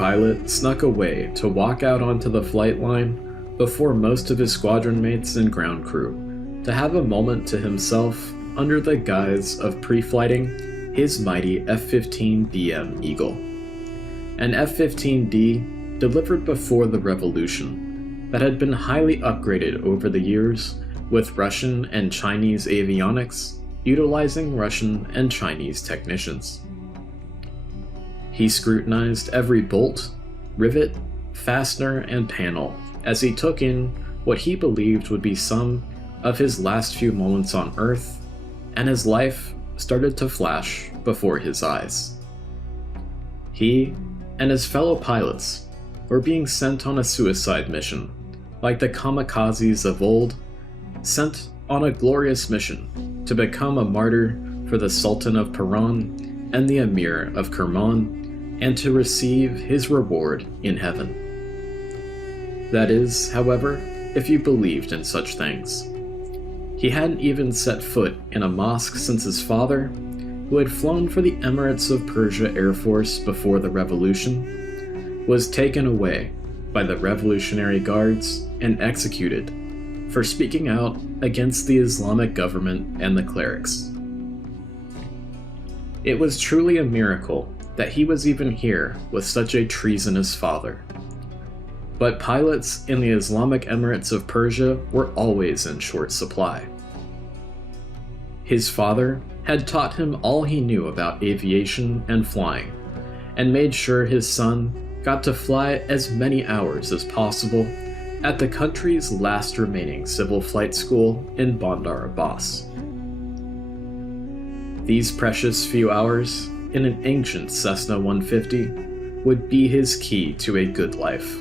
pilot snuck away to walk out onto the flight line before most of his squadron mates and ground crew, to have a moment to himself under the guise of pre-flighting his mighty F-15BM Eagle. An F-15D delivered before the revolution that had been highly upgraded over the years with Russian and Chinese avionics, utilizing Russian and Chinese technicians. He scrutinized every bolt, rivet, fastener, and panel as he took in what he believed would be some of his last few moments on Earth, and his life started to flash before his eyes. He and his fellow pilots were being sent on a suicide mission, like the kamikazes of old, sent on a glorious mission to become a martyr for the Sultan of Paran and the Emir of Kerman, and to receive his reward in heaven. That is, however, if you believed in such things. He hadn't even set foot in a mosque since his father, who had flown for the Emirates of Persia Air Force before the revolution, was taken away by the Revolutionary Guards and executed for speaking out against the Islamic government and the clerics. It was truly a miracle that he was even here with such a treasonous father. But pilots in the Islamic Emirates of Persia were always in short supply. His father had taught him all he knew about aviation and flying, and made sure his son got to fly as many hours as possible at the country's last remaining civil flight school in Bandar Abbas. These precious few hours in an ancient Cessna 150 would be his key to a good life.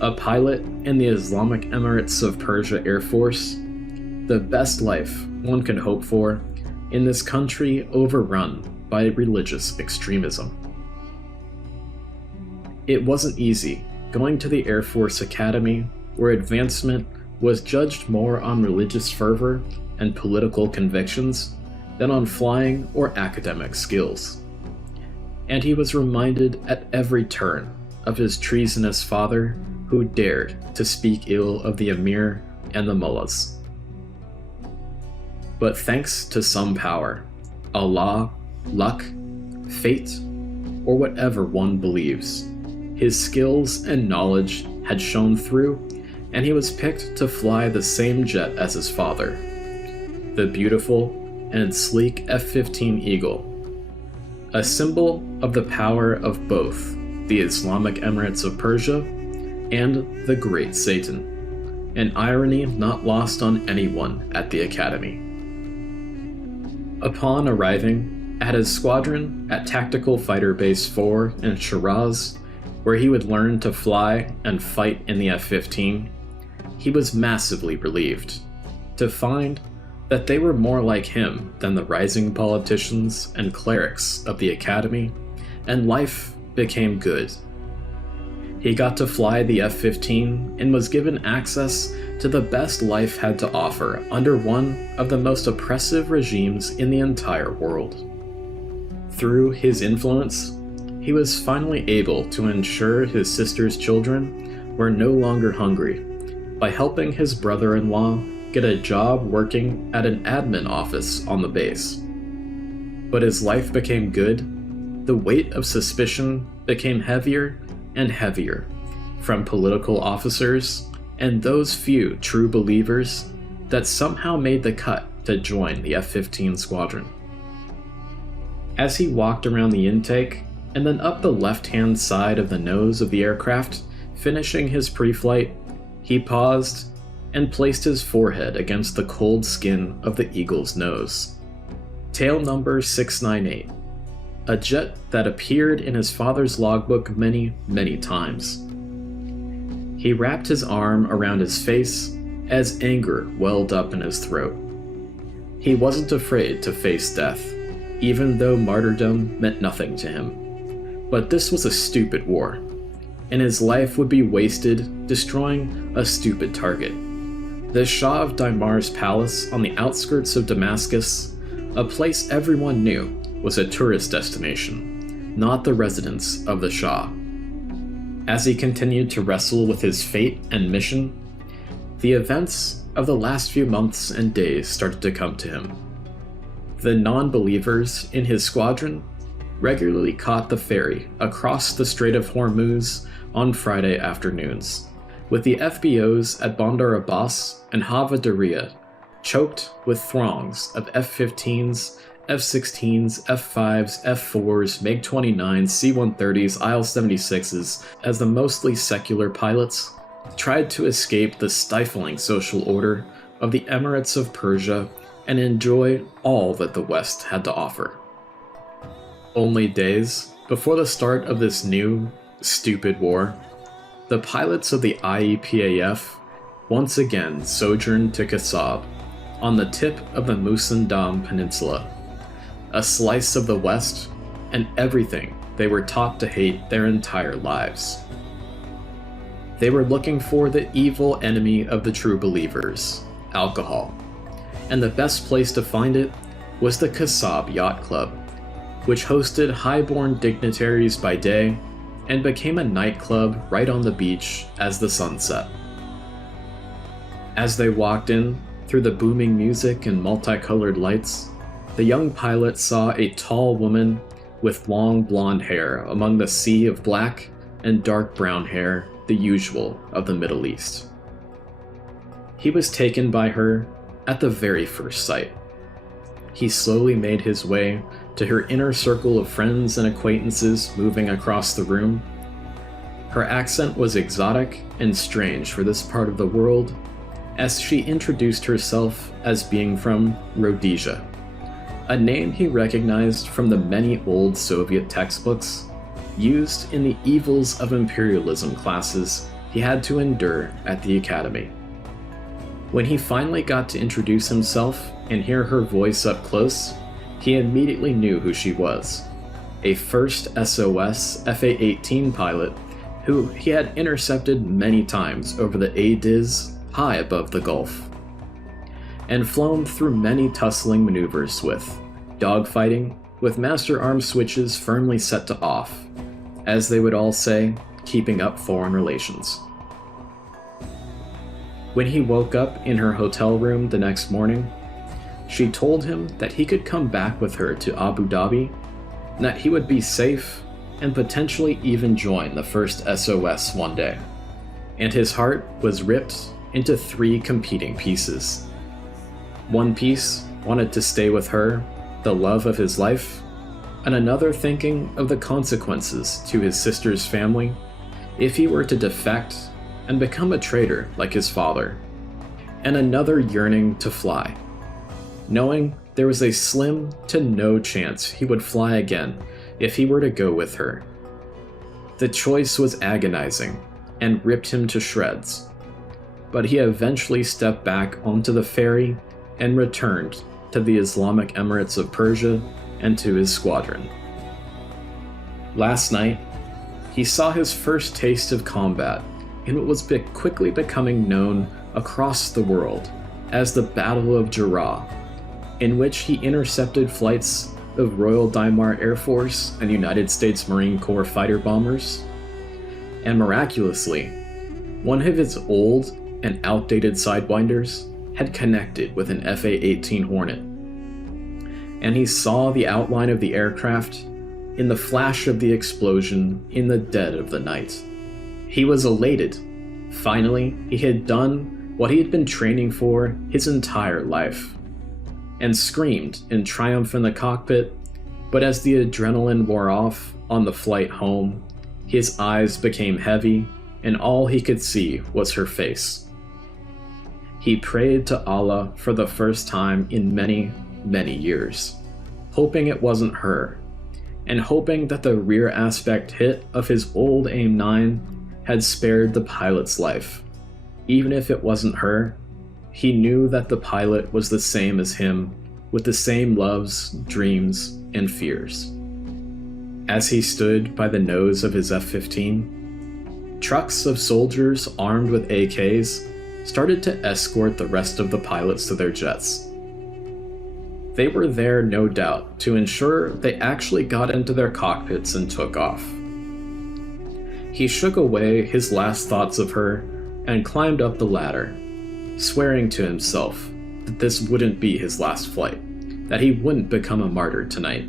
A pilot in the Islamic Emirates of Persia Air Force, the best life one could hope for in this country overrun by religious extremism. It wasn't easy going to the Air Force Academy, where advancement was judged more on religious fervor and political convictions than on flying or academic skills. And he was reminded at every turn of his treasonous father, who dared to speak ill of the emir and the mullahs. But thanks to some power, Allah, luck, fate, or whatever one believes, his skills and knowledge had shone through, and he was picked to fly the same jet as his father, the beautiful and sleek F-15 Eagle, a symbol of the power of both the Islamic Emirates of Persia and the Great Satan, an irony not lost on anyone at the Academy. Upon arriving at his squadron at Tactical Fighter Base 4 in Shiraz, where he would learn to fly and fight in the F-15, he was massively relieved to find that they were more like him than the rising politicians and clerics of the Academy, and life became good. He got to fly the F-15 and was given access to the best life had to offer under one of the most oppressive regimes in the entire world. Through his influence, he was finally able to ensure his sister's children were no longer hungry by helping his brother-in-law get a job working at an admin office on the base. But as life became good, the weight of suspicion became heavier and heavier from political officers and those few true believers that somehow made the cut to join the F-15 squadron. As he walked around the intake and then up the left-hand side of the nose of the aircraft, finishing his pre-flight, he paused and placed his forehead against the cold skin of the Eagle's nose. Tail number 698, a jet that appeared in his father's logbook many, many times. He wrapped his arm around his face as anger welled up in his throat. He wasn't afraid to face death, even though martyrdom meant nothing to him. But this was a stupid war, and his life would be wasted destroying a stupid target. The Shah of Dhimar's palace on the outskirts of Damascus, a place everyone knew was a tourist destination, not the residence of the Shah. As he continued to wrestle with his fate and mission, the events of the last few months and days started to come to him. The non-believers in his squadron regularly caught the ferry across the Strait of Hormuz on Friday afternoons, with the FBOs at Bandar Abbas and Hava Dariyah choked with throngs of F-15s, F-16s, F-5s, F-4s, MiG-29s, C-130s, Il-76s, as the mostly secular pilots tried to escape the stifling social order of the Emirates of Persia and enjoy all that the West had to offer. Only days before the start of this new, stupid war, the pilots of the IEPAF once again sojourned to Kasab, on the tip of the Musandam Peninsula, a slice of the West and everything they were taught to hate their entire lives. They were looking for the evil enemy of the true believers, alcohol, and the best place to find it was the Kasab Yacht Club, which hosted high-born dignitaries by day and became a nightclub right on the beach as the sun set. As they walked in through the booming music and multicolored lights, the young pilot saw a tall woman with long blonde hair among the sea of black and dark brown hair, the usual of the Middle East. He was taken by her at the very first sight. He slowly made his way to her inner circle of friends and acquaintances moving across the room. Her accent was exotic and strange for this part of the world, as she introduced herself as being from Rhodesia, a name he recognized from the many old Soviet textbooks used in the evils of imperialism classes he had to endure at the academy. When he finally got to introduce himself and hear her voice up close, he immediately knew who she was, a first SOS FA-18 pilot who he had intercepted many times over the ADIZ high above the Gulf, and flown through many tussling maneuvers with dogfighting, with master arm switches firmly set to off, as they would all say, keeping up foreign relations. When he woke up in her hotel room the next morning, she told him that he could come back with her to Abu Dhabi, and that he would be safe and potentially even join the first SOS one day. And his heart was ripped into 3 competing pieces. One piece wanted to stay with her, the love of his life, and another thinking of the consequences to his sister's family if he were to defect and become a traitor like his father, and another yearning to fly, knowing there was a slim to no chance he would fly again if he were to go with her. The choice was agonizing and ripped him to shreds, but he eventually stepped back onto the ferry and returned to the Islamic Emirates of Persia and to his squadron. Last night, he saw his first taste of combat in what was quickly becoming known across the world as the Battle of Jarrah, in which he intercepted flights of Royal Dhimar Air Force and United States Marine Corps fighter bombers, and miraculously, one of his old and outdated Sidewinders had connected with an FA-18 Hornet, and he saw the outline of the aircraft in the flash of the explosion in the dead of the night. He was elated. Finally, he had done what he had been training for his entire life, and screamed in triumph in the cockpit, but as the adrenaline wore off on the flight home, his eyes became heavy, and all he could see was her face. He prayed to Allah for the first time in many, many years, hoping it wasn't her, and hoping that the rear aspect hit of his old AIM-9 had spared the pilot's life. Even if it wasn't her, he knew that the pilot was the same as him, with the same loves, dreams, and fears. As he stood by the nose of his F-15, trucks of soldiers armed with AKs started to escort the rest of the pilots to their jets. They were there, no doubt, to ensure they actually got into their cockpits and took off. He shook away his last thoughts of her and climbed up the ladder, swearing to himself that this wouldn't be his last flight, that he wouldn't become a martyr tonight.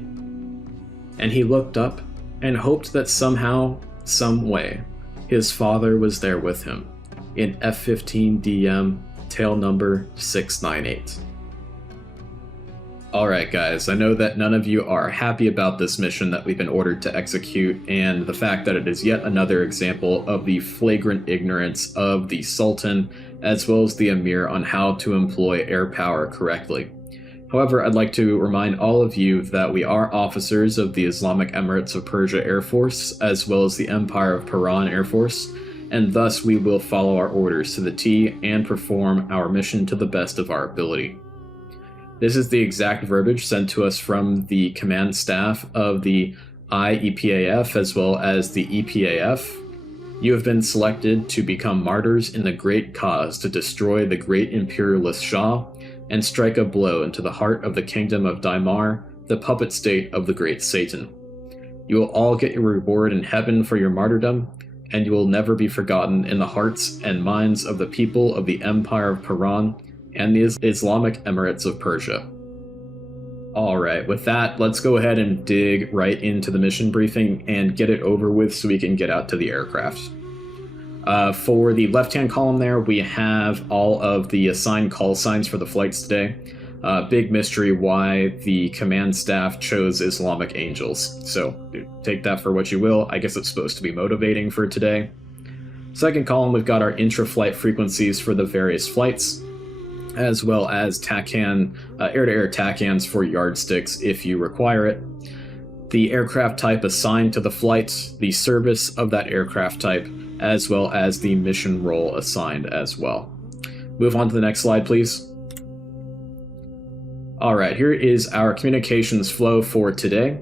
And he looked up and hoped that somehow, some way, his father was there with him in F-15DM tail number 698. Alright guys, I know that none of you are happy about this mission that we've been ordered to execute, and the fact that it is yet another example of the flagrant ignorance of the Sultan as well as the Emir on how to employ air power correctly. However, I'd like to remind all of you that we are officers of the Islamic Emirates of Persia Air Force as well as the Empire of Paran Air Force, and thus we will follow our orders to the T and perform our mission to the best of our ability. This is the exact verbiage sent to us from the command staff of the IEPAF as well as the EPAF. You have been selected to become martyrs in the great cause to destroy the great imperialist Shah and strike a blow into the heart of the Kingdom of Dhimar, the puppet state of the great Satan. You will all get your reward in heaven for your martyrdom, and you will never be forgotten in the hearts and minds of the people of the Empire of Paran and the Islamic Emirates of Persia. Alright, with that, let's go ahead and dig right into the mission briefing and get it over with so we can get out to the aircraft. For the left-hand column there, we have all of the assigned call signs for the flights today. Big mystery why the command staff chose Islamic Angels, so take that for what you will. I guess it's supposed to be motivating for today. Second column, we've got our intra-flight frequencies for the various flights, as well as TACAN, air-to-air TACANs for yardsticks if you require it. The aircraft type assigned to the flight, the service of that aircraft type, as well as the mission role assigned as well. Move on to the next slide, please. Alright, here is our communications flow for today.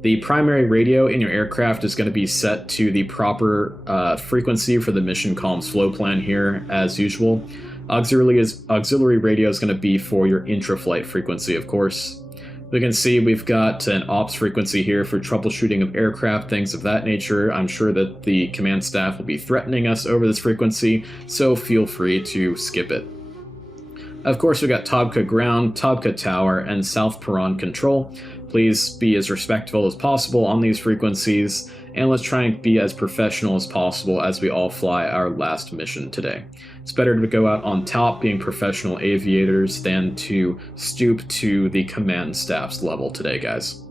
The primary radio in your aircraft is going to be set to the proper frequency for the mission comms flow plan here, as usual. Auxiliary radio is going to be for your intra-flight frequency, of course. We can see we've got an ops frequency here for troubleshooting of aircraft, things of that nature. I'm sure that the command staff will be threatening us over this frequency, so feel free to skip it. Of course, we've got Tabqa Ground, Tabqa Tower, and South Paran Control. Please be as respectful as possible on these frequencies, and let's try and be as professional as possible as we all fly our last mission today. It's better to go out on top being professional aviators than to stoop to the command staff's level today, guys.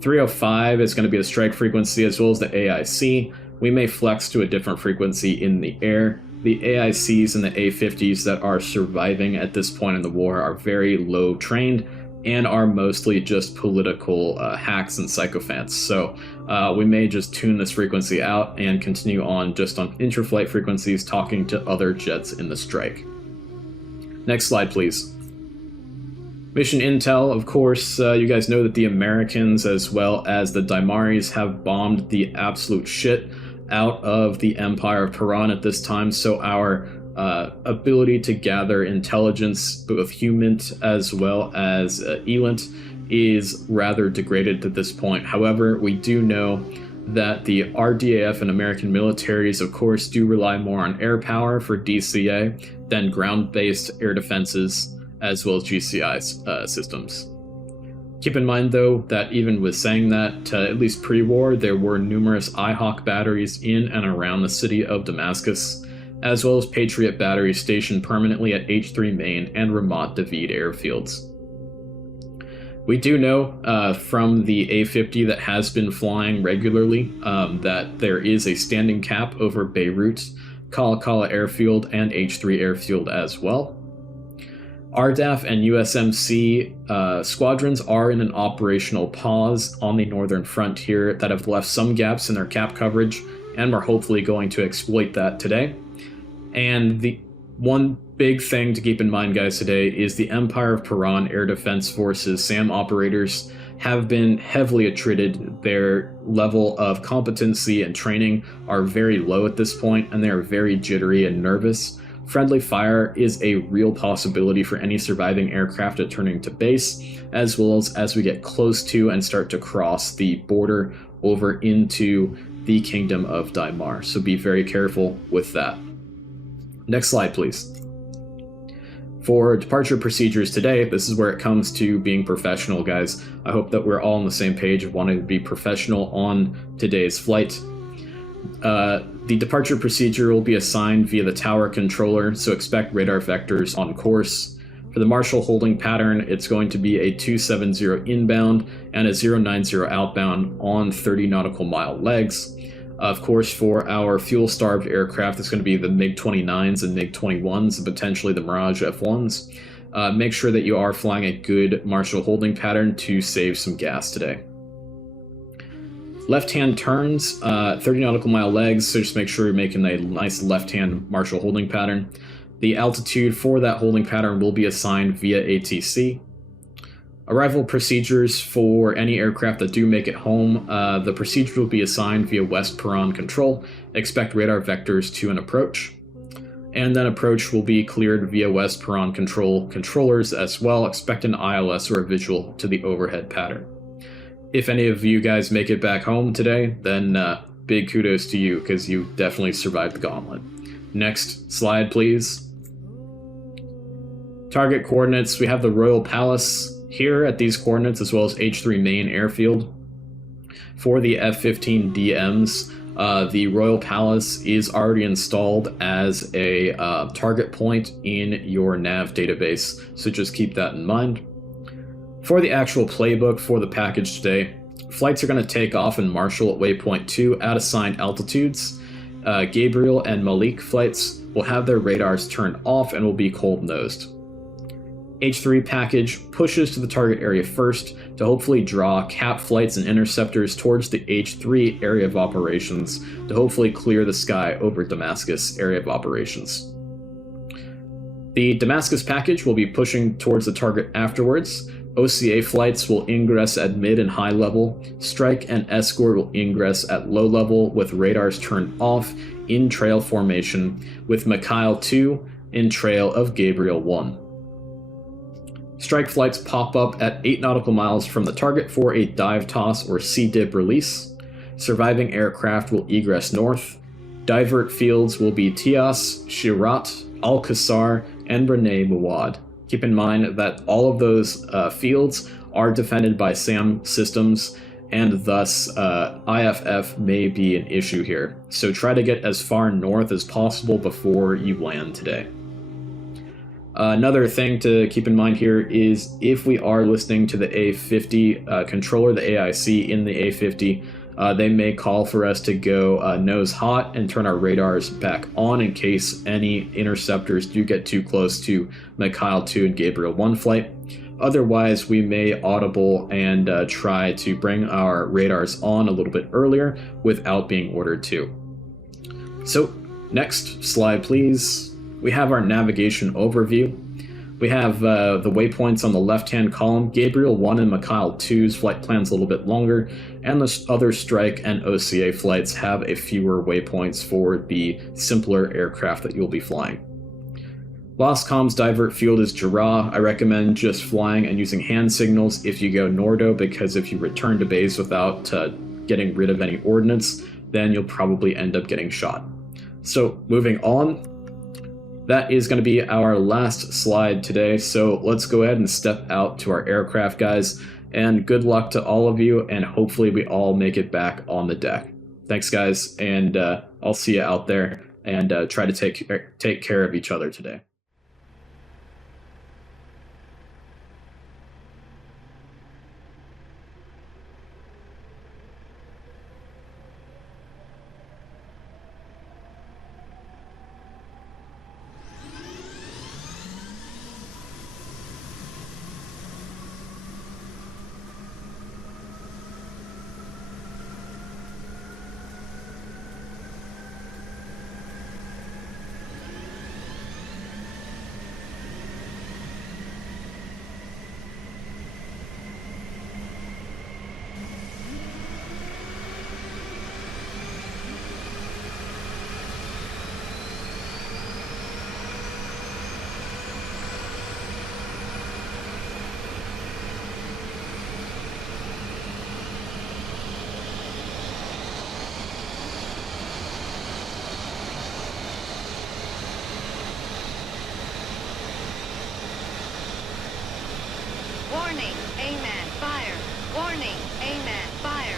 305 is going to be the strike frequency as well as the AIC. We may flex to a different frequency in the air. The AICs and the A50s that are surviving at this point in the war are very low trained and are mostly just political hacks and sycophants. So we may just tune this frequency out and continue on just on intra-flight frequencies talking to other jets in the strike. Next slide, please. Mission intel, of course, you guys know that the Americans as well as the Dhimaris have bombed the absolute shit out of the Empire of Paran at this time, so our ability to gather intelligence, both human as well as ELINT, is rather degraded at this point. However, we do know that the RDAF and American militaries, of course, do rely more on air power for DCA than ground-based air defenses as well as GCI systems. Keep in mind, though, that even with saying that, at least pre-war, there were numerous IHawk batteries in and around the city of Damascus, as well as Patriot batteries stationed permanently at H3 Main and Ramat David airfields. We do know from the A-50 that has been flying regularly that there is a standing cap over Beirut, Kala Kala airfield, and H3 airfield as well. RDAF and USMC squadrons are in an operational pause on the northern frontier that have left some gaps in their cap coverage, and we're hopefully going to exploit that today. And the one big thing to keep in mind, guys, today is the Empire of Paran Air Defense Forces SAM operators have been heavily attrited. Their level of competency and training are very low at this point, and they are very jittery and nervous. Friendly fire is a real possibility for any surviving aircraft returning to base, as well as we get close to and start to cross the border over into the Kingdom of Dhimar. So be very careful with that. Next slide, please. For departure procedures today, this is where it comes to being professional, guys. I hope that we're all on the same page of wanting to be professional on today's flight. The departure procedure will be assigned via the tower controller, so expect radar vectors on course. For the Marshall holding pattern, it's going to be a 270 inbound and a 090 outbound on 30 nautical mile legs. Of course, for our fuel-starved aircraft, it's going to be the MiG-29s and MiG-21s and potentially the Mirage F-1s. Make sure that you are flying a good Marshall holding pattern to save some gas today. Left-hand turns, 30 nautical mile legs, so just make sure you're making a nice left-hand Marshall holding pattern. The altitude for that holding pattern will be assigned via ATC. Arrival procedures for any aircraft that do make it home, the procedure will be assigned via West Paran control. Expect radar vectors to an approach. And then approach will be cleared via West Paran control controllers as well. Expect an ILS or a visual to the overhead pattern. If any of you guys make it back home today, then big kudos to you, because you definitely survived the gauntlet. Next slide, please. Target coordinates, we have the Royal Palace here at these coordinates, as well as H3 main airfield. For the F-15DMs, the Royal Palace is already installed as a target point in your nav database, so just keep that in mind. For the actual playbook for the package today, flights are going to take off in Marshall at waypoint 2 at assigned altitudes. Gabriel and Malik flights will have their radars turned off and will be cold-nosed. H3 package pushes to the target area first to hopefully draw cap flights and interceptors towards the H3 area of operations to hopefully clear the sky over Damascus area of operations. The Damascus package will be pushing towards the target afterwards. OCA flights will ingress at mid and high level. Strike and escort will ingress at low level with radars turned off in trail formation with Mikhail 2 in trail of Gabriel 1. Strike flights pop up at 8 nautical miles from the target for a dive toss or CDIB release. Surviving aircraft will egress north. Divert fields will be Tias, Shirat, Al-Qasar, and Bernay Muwad. Keep in mind that all of those fields are defended by SAM systems, and thus IFF may be an issue here. So try to get as far north as possible before you land today. Another thing to keep in mind here is if we are listening to the A50 controller, the AIC in the A50, they may call for us to go nose hot and turn our radars back on in case any interceptors do get too close to Mikhail 2 and Gabriel 1 flight. Otherwise, we may audible and try to bring our radars on a little bit earlier without being ordered to. So, next slide, please. We have our navigation overview. We have the waypoints on the left-hand column. Gabriel 1 and Mikhail 2's flight plan's a little bit longer, and the other Strike and OCA flights have a fewer waypoints for the simpler aircraft that you'll be flying. Loscom's divert field is Jarrah. I recommend just flying and using hand signals if you go Nordo, because if you return to base without getting rid of any ordnance, then you'll probably end up getting shot. So moving on, that is going to be our last slide today, so let's go ahead and step out to our aircraft, guys, and good luck to all of you, and hopefully we all make it back on the deck. Thanks, guys, and I'll see you out there, and try to take care of each other today. Warning, AMAT, fire. Warning, AMAT, fire.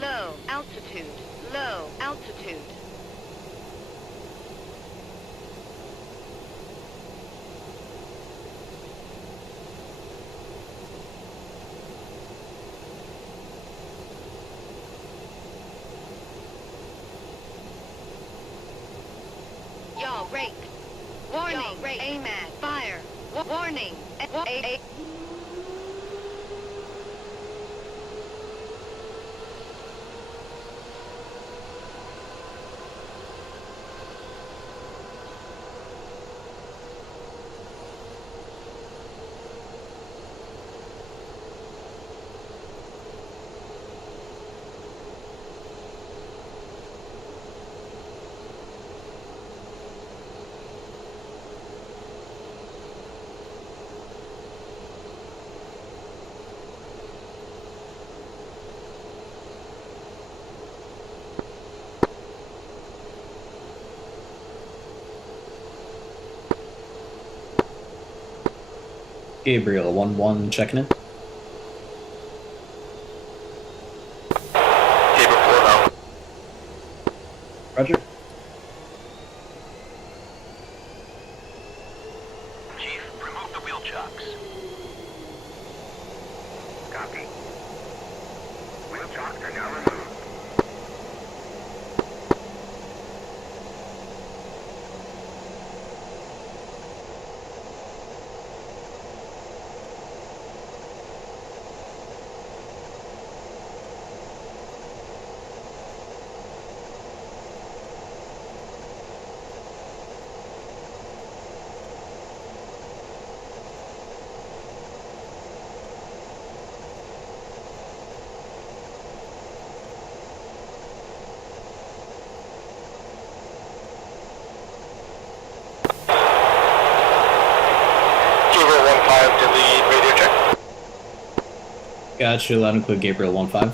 Low altitude, low altitude. Y'all rake. Warning, AMAT, fire. Warning, Gabriel 1-1 checking in. Gabriel 4-0. Roger. Chief, remove the wheel chocks. Copy. Wheel chocks are now removed. Gotcha, loud and clear, Gabriel 1-5.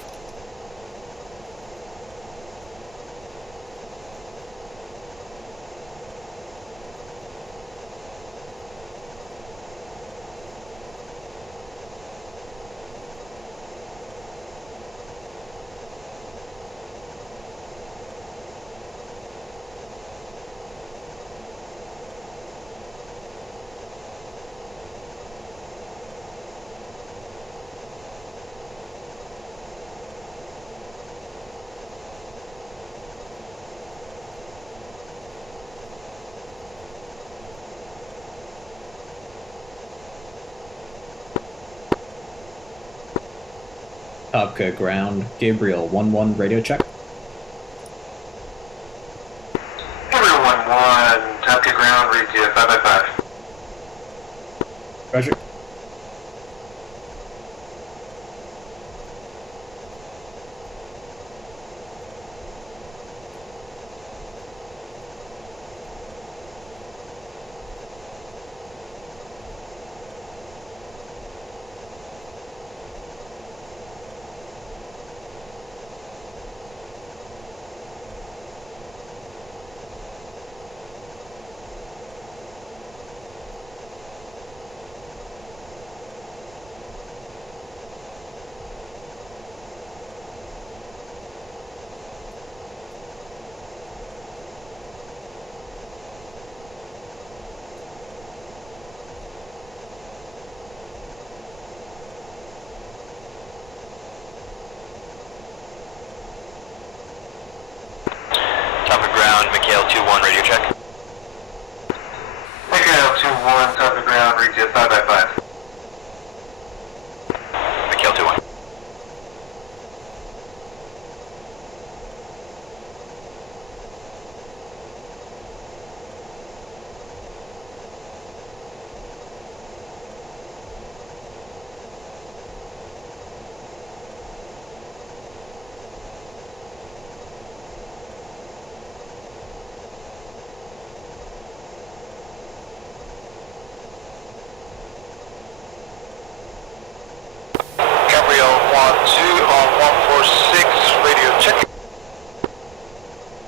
Topka ground, Gabriel 1-1 radio check. Gabriel 1-1, Topka ground, read you 5x5. Roger. Top of ground, Mikhail 2-1, radio check. Mikhail 2-1, 1, top of the ground, reach you 5 by 5. Miguel 2-1.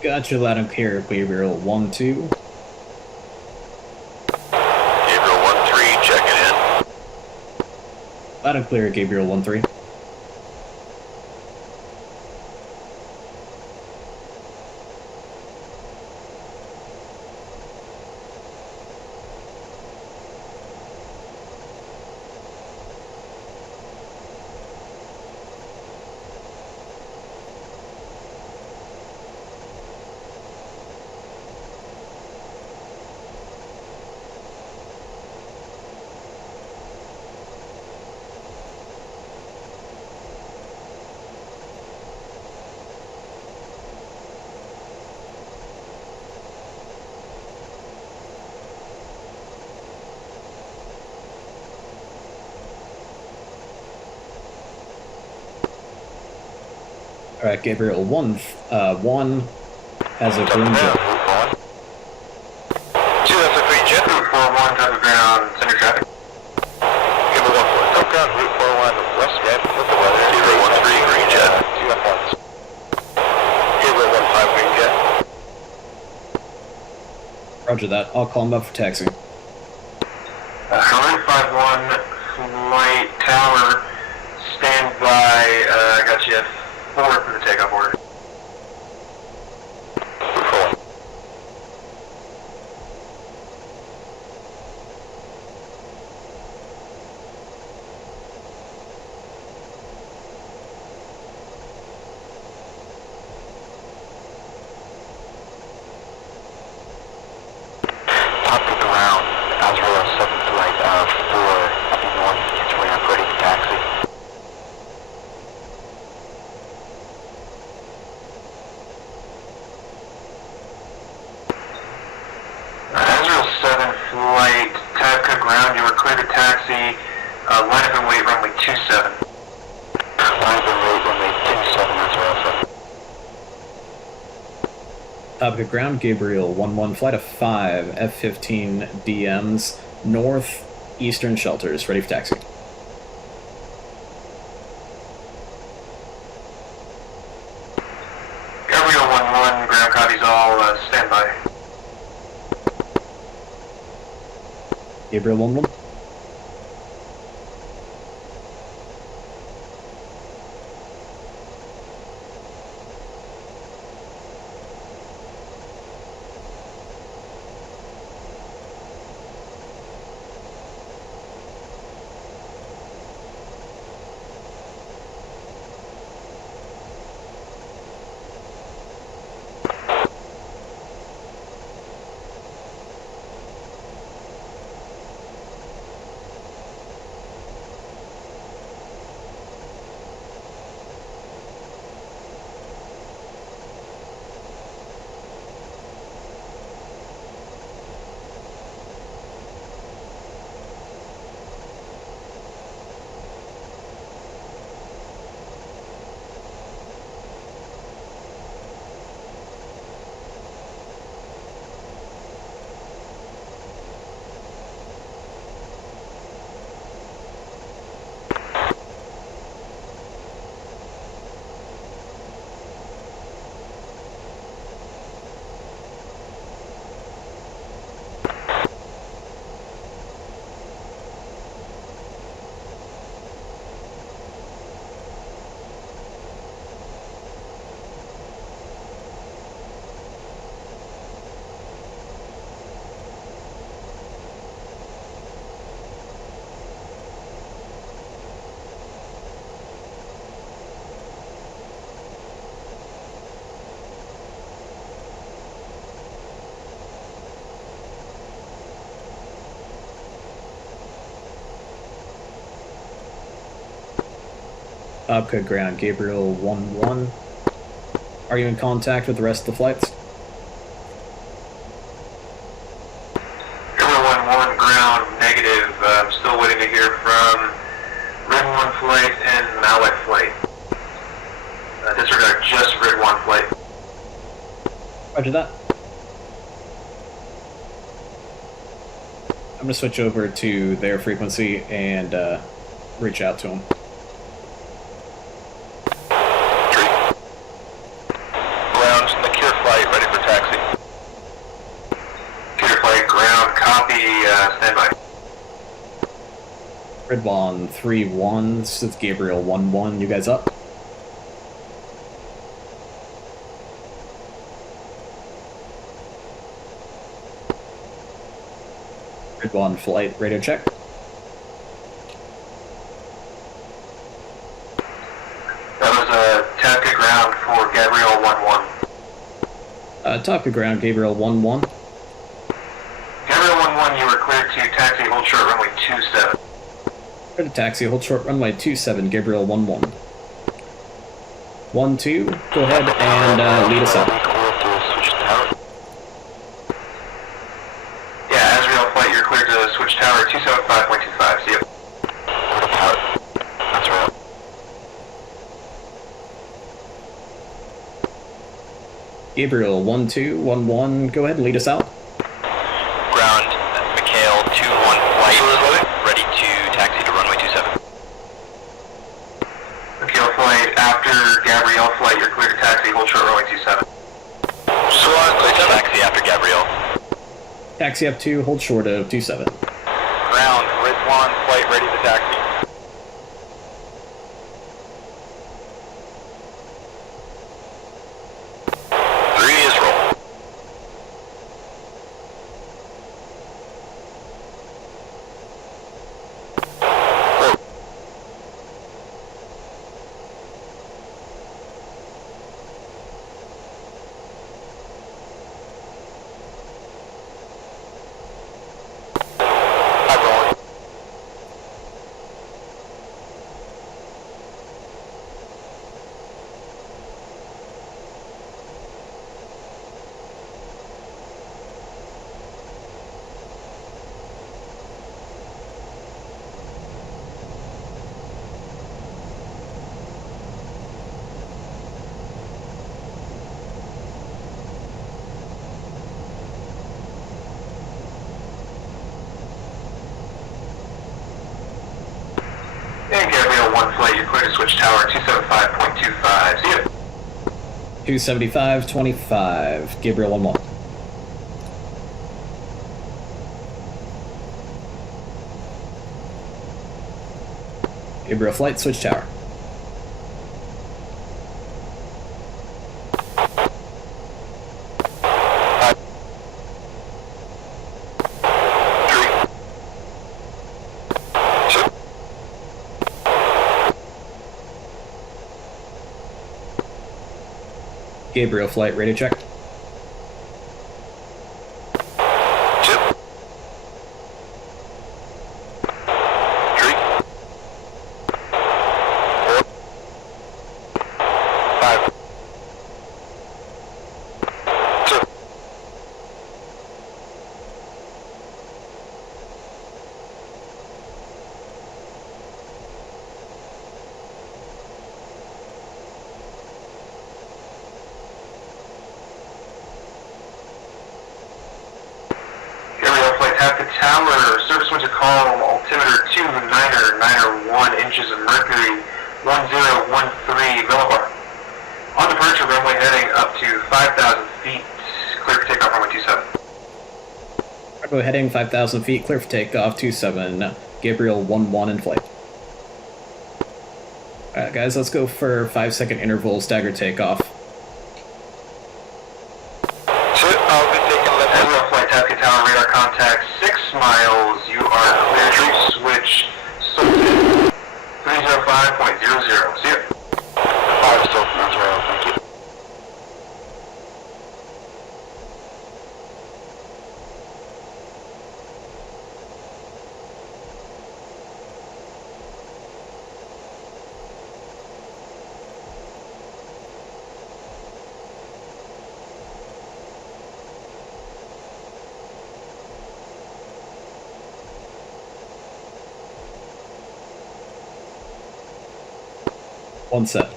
Gotcha, loud and clear, Gabriel 1-2. Gabriel 1-3, checking in. Loud and clear, Gabriel 1-3. Alright, Gabriel 1 has a green jet. 2, that's a green jet. Route 41, top of the ground, center traffic. Gabriel 1-4, top ground, route 41, west jet, with the weather. Gabriel 1-3, green jet. 2 F1s. Gabriel 1-5, green jet. Roger that, I'll call him up for taxi. Route 51, flight tower, stand by, got you 4 for the takeoff order. Top to ground, Azrael 7 flight 4, up north, it's way up ready for taxi. Azrael 7 flight, Tabka ground, you were clear to taxi, line up and wait runway 27. Line up and wait runway 27, Azrael 7. Top of ground, Gabriel 1-1, flight of 5, F-15 DMs, north, eastern shelters, ready for taxi. Gabriel 1-1, ground copies all, stand by. Gabriel 1-1. Good ground, Gabriel 1-1. Are you in contact with the rest of the flights? Gabriel 1-1, ground, negative. I'm still waiting to hear from Red 1 flight and Mallet flight. Disregard just Red 1 flight. Roger that. I'm going to switch over to their frequency and reach out to them. Ground, secure flight, ready for taxi. Secure flight, ground, copy, standby. Red 1 3-1, this is Gabriel 1-1, you guys up? Red 1 flight, radio check. That was a Tabka ground for Gabriel 1-1. Top of ground, Gabriel 1-1. Gabriel 1-1, you were cleared to taxi, hold short runway 27. Clear to taxi, hold short runway 27, Gabriel 1-1. 1-2, go ahead and lead us up. Yeah, Azrael flight, you're cleared to switch tower 275.25, see you. That's right. Gabriel 1-2, 1-1, go ahead and lead us out. Ground, Mikhail 2-1 flight, ready to taxi to runway 27. Mikhail flight, after Gabrielle flight, you're cleared to taxi, hold short runway 27. Swan, taxi after Gabrielle. Taxi up 2, hold short of 27. Ground, Rizwan flight, ready to taxi. 3 is roll. I'm rolling. And Gabrielle 1 flight, you're cleared to switch tower 275.25, see you. 275.25, Gabriel 1-1. Gabriel flight, switch tower. Gabriel flight, radio check. Chip. 3. 4. 5. 2. Gabrielle flight, tap the tower, service winds are calm, altimeter 2, niner 1 inches of mercury, 1013 millibar. On departure, runway heading up to 5,000 feet, clear for takeoff runway 27. Cargo heading 5,000 feet, clear for takeoff 27, Gabriel 1-1 in flight. Alright guys, let's go for 5-second interval staggered takeoff. Chip, I'll be taking left. Gabrielle flight, tap the tower, radar contact 6 miles, you are clear to switch Sultan 305.00, see you. 5 Sultan as well, thank you. One set.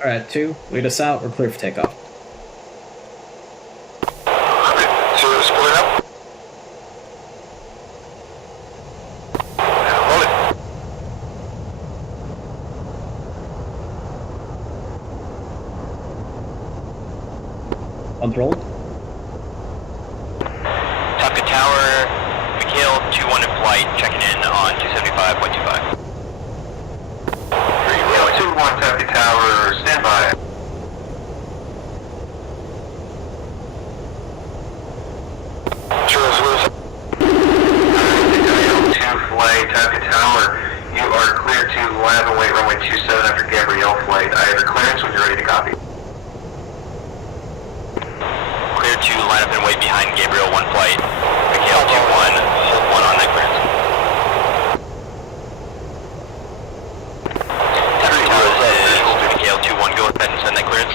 Alright, 2, lead us out, we're clear for takeoff. Okay, so split up. Roll it. Unrolled. Top Gun Tower, Mikhail 2-1 in flight, checking in on 275.25. 2-1 Taffy Tower, stand by. Charles Wilson. 2 flight, Taffy Tower, you are clear to land and wait runway 27 after Gabrielle flight. I have your clearance when you're ready to copy. Clear to line up and wait behind Gabriel 1 flight. Mikhail 2-1, hold 1 on that clearance. Taffy Tower says Mikhail 2-1, go ahead and send that clearance.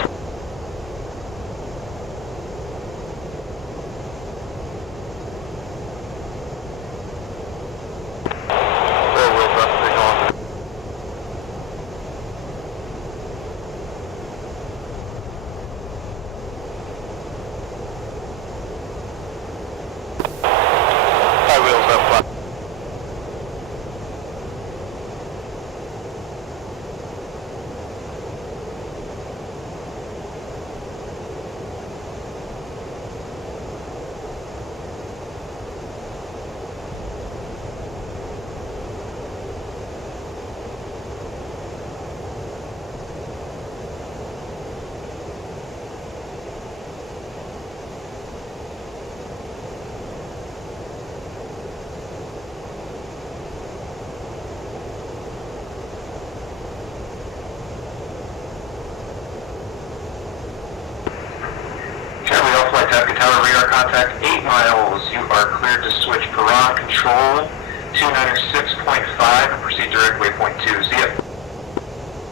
Taffy Tower, radar contact 8 miles. You are cleared to switch Paran control 296.5 and proceed direct waypoint 2. See ya.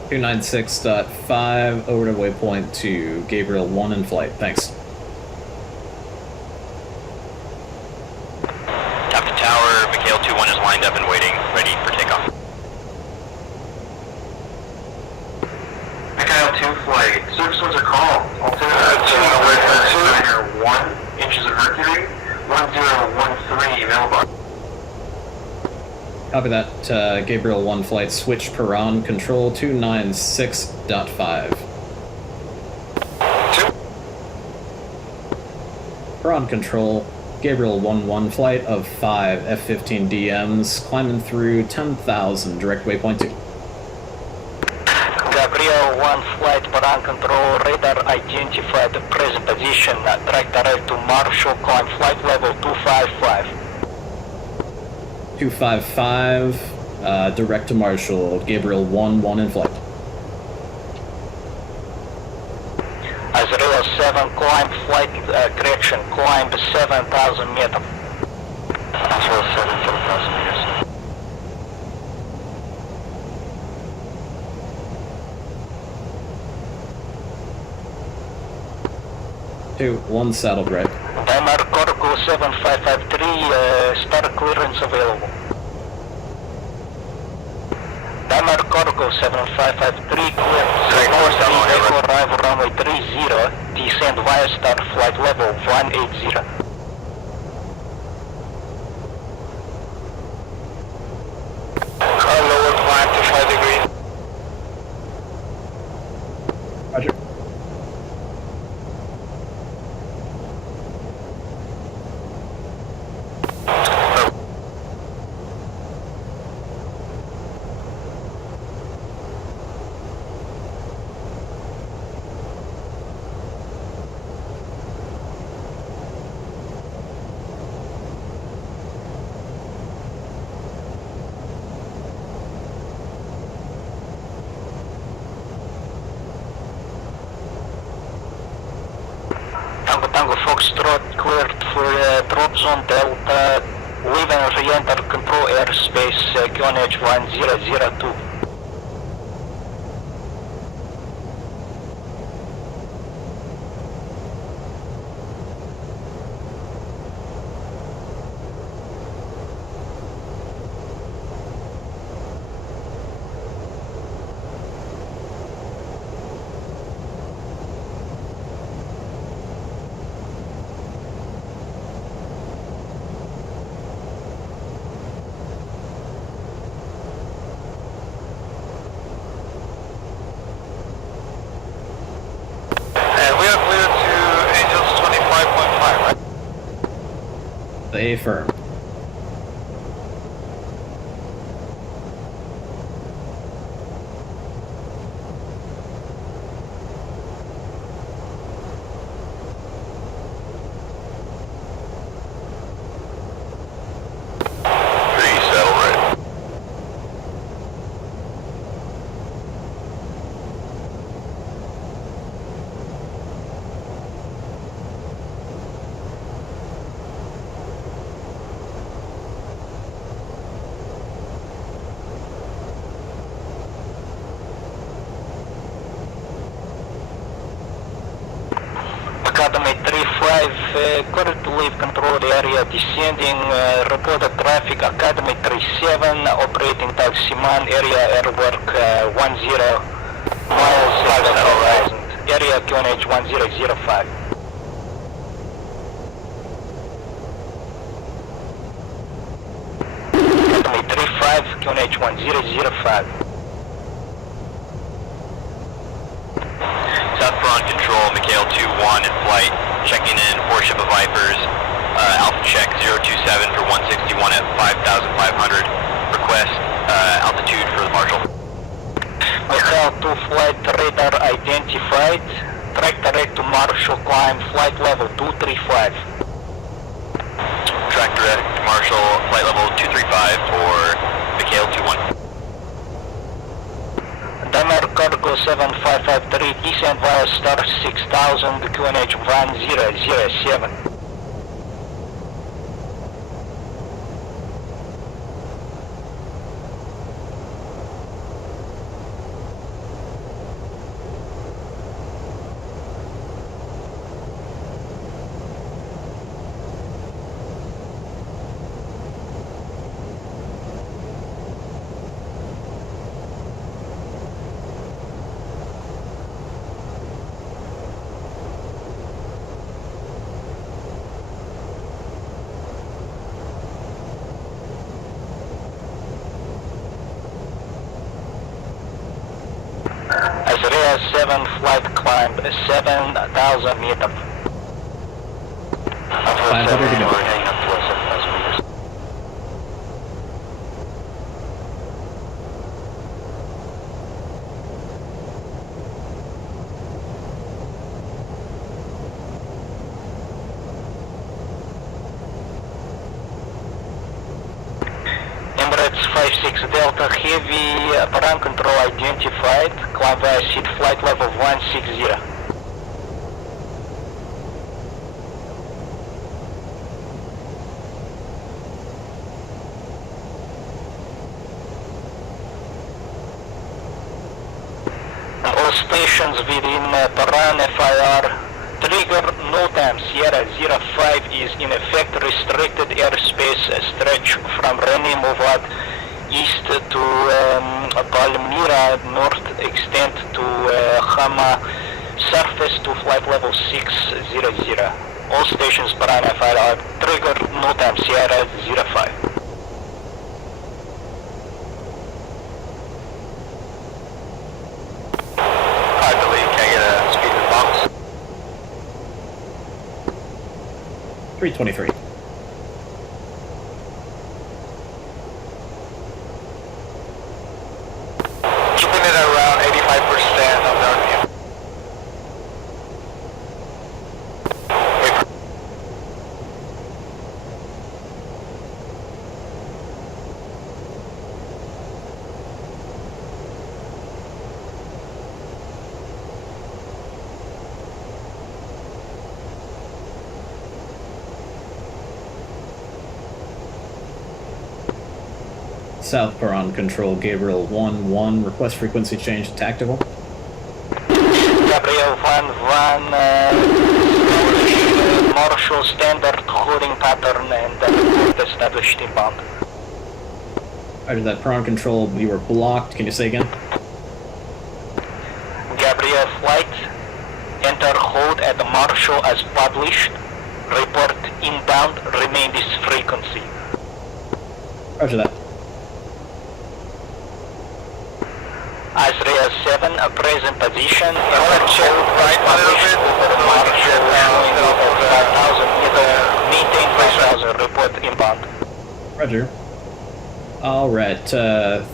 296.5 over to waypoint 2, Gabriel 1 in flight. Thanks. Taffy Tower, Mikhail 2-1 is lined up and waiting, ready for takeoff. Mikhail 2 flight, service winds are called. Altimeter 1 inches of mercury, 1013 mailbox. Copy that, Gabriel 1 flight, switch Paran control 296.5. 2. Paran control, Gabriel 1-1 flight of 5 F-15DMs, climbing through 10,000, direct waypoint 2. Gabriel 1 flight, Paran control, radar identified the present position, track direct to Marshall, climb flight level 255. 255, direct to Marshall, Gabriel 1-1 in flight. Azrael 7, climb flight, correction, climb 7,000 meters. Azrael 7, 7,000 meters. 2-1 saddle right. Dhimar Corco 7553, start clearance available. Dhimar Corco 7553, clear. Echo arrival runway 30, descend via start flight level 180. Car lower climb to 5 degrees. Roger. Tango Foxtrot cleared for drop zone Delta Leave and re-enter control airspace QNH 1002. They affirm. Academy 35, clear to leave controlled area, descending, reported traffic, Academy 37, operating taximan, area airwork 10 miles, 5,000, area QNH 1005. Academy 35, QNH 1005. South Front Control, Mikhail 2-1 in flight, checking in 4 Ship of Vipers, Alpha check 027 for 161 at 5,500, request altitude for the Marshal. Mikhail 2 flight radar identified, track direct to Marshal, climb flight level 235. Track direct to Marshal, flight level 235 for Mikhail 2-1. Dhimar cargo 7553, descent via star 6000, QNH 1007. Azria 7 flight climb 7,000 meters. 500 to go. Heading up to 7,000 meters. Emirates 56 Delta Heavy, Paran control identified, climb via seat flight level 160. All stations within Paran FIR, trigger NOTAM Sierra 05 is in effect restricted airspace stretch from Reni Movad east to Palmyra north extent to Hama surface to flight level 600. All stations Paran FIR, trigger NOTAM Sierra 05. I believe, can I get a speed response? 323. Keeping it around 85% of the RPM. South Paran Control, Gabriel 1-1, request frequency change to tactical. Gabriel 1-1, Marshall standard holding pattern and report established inbound. Roger that, Paran Control, you were blocked. Can you say again? Gabriel flight, enter hold at Marshall as published, report inbound, remain this frequency. Roger that. Azrael 7, a present position, enter hold as published over Marshall showing over 5,000 meters, maintain 5,000, report inbound. Roger. Alright,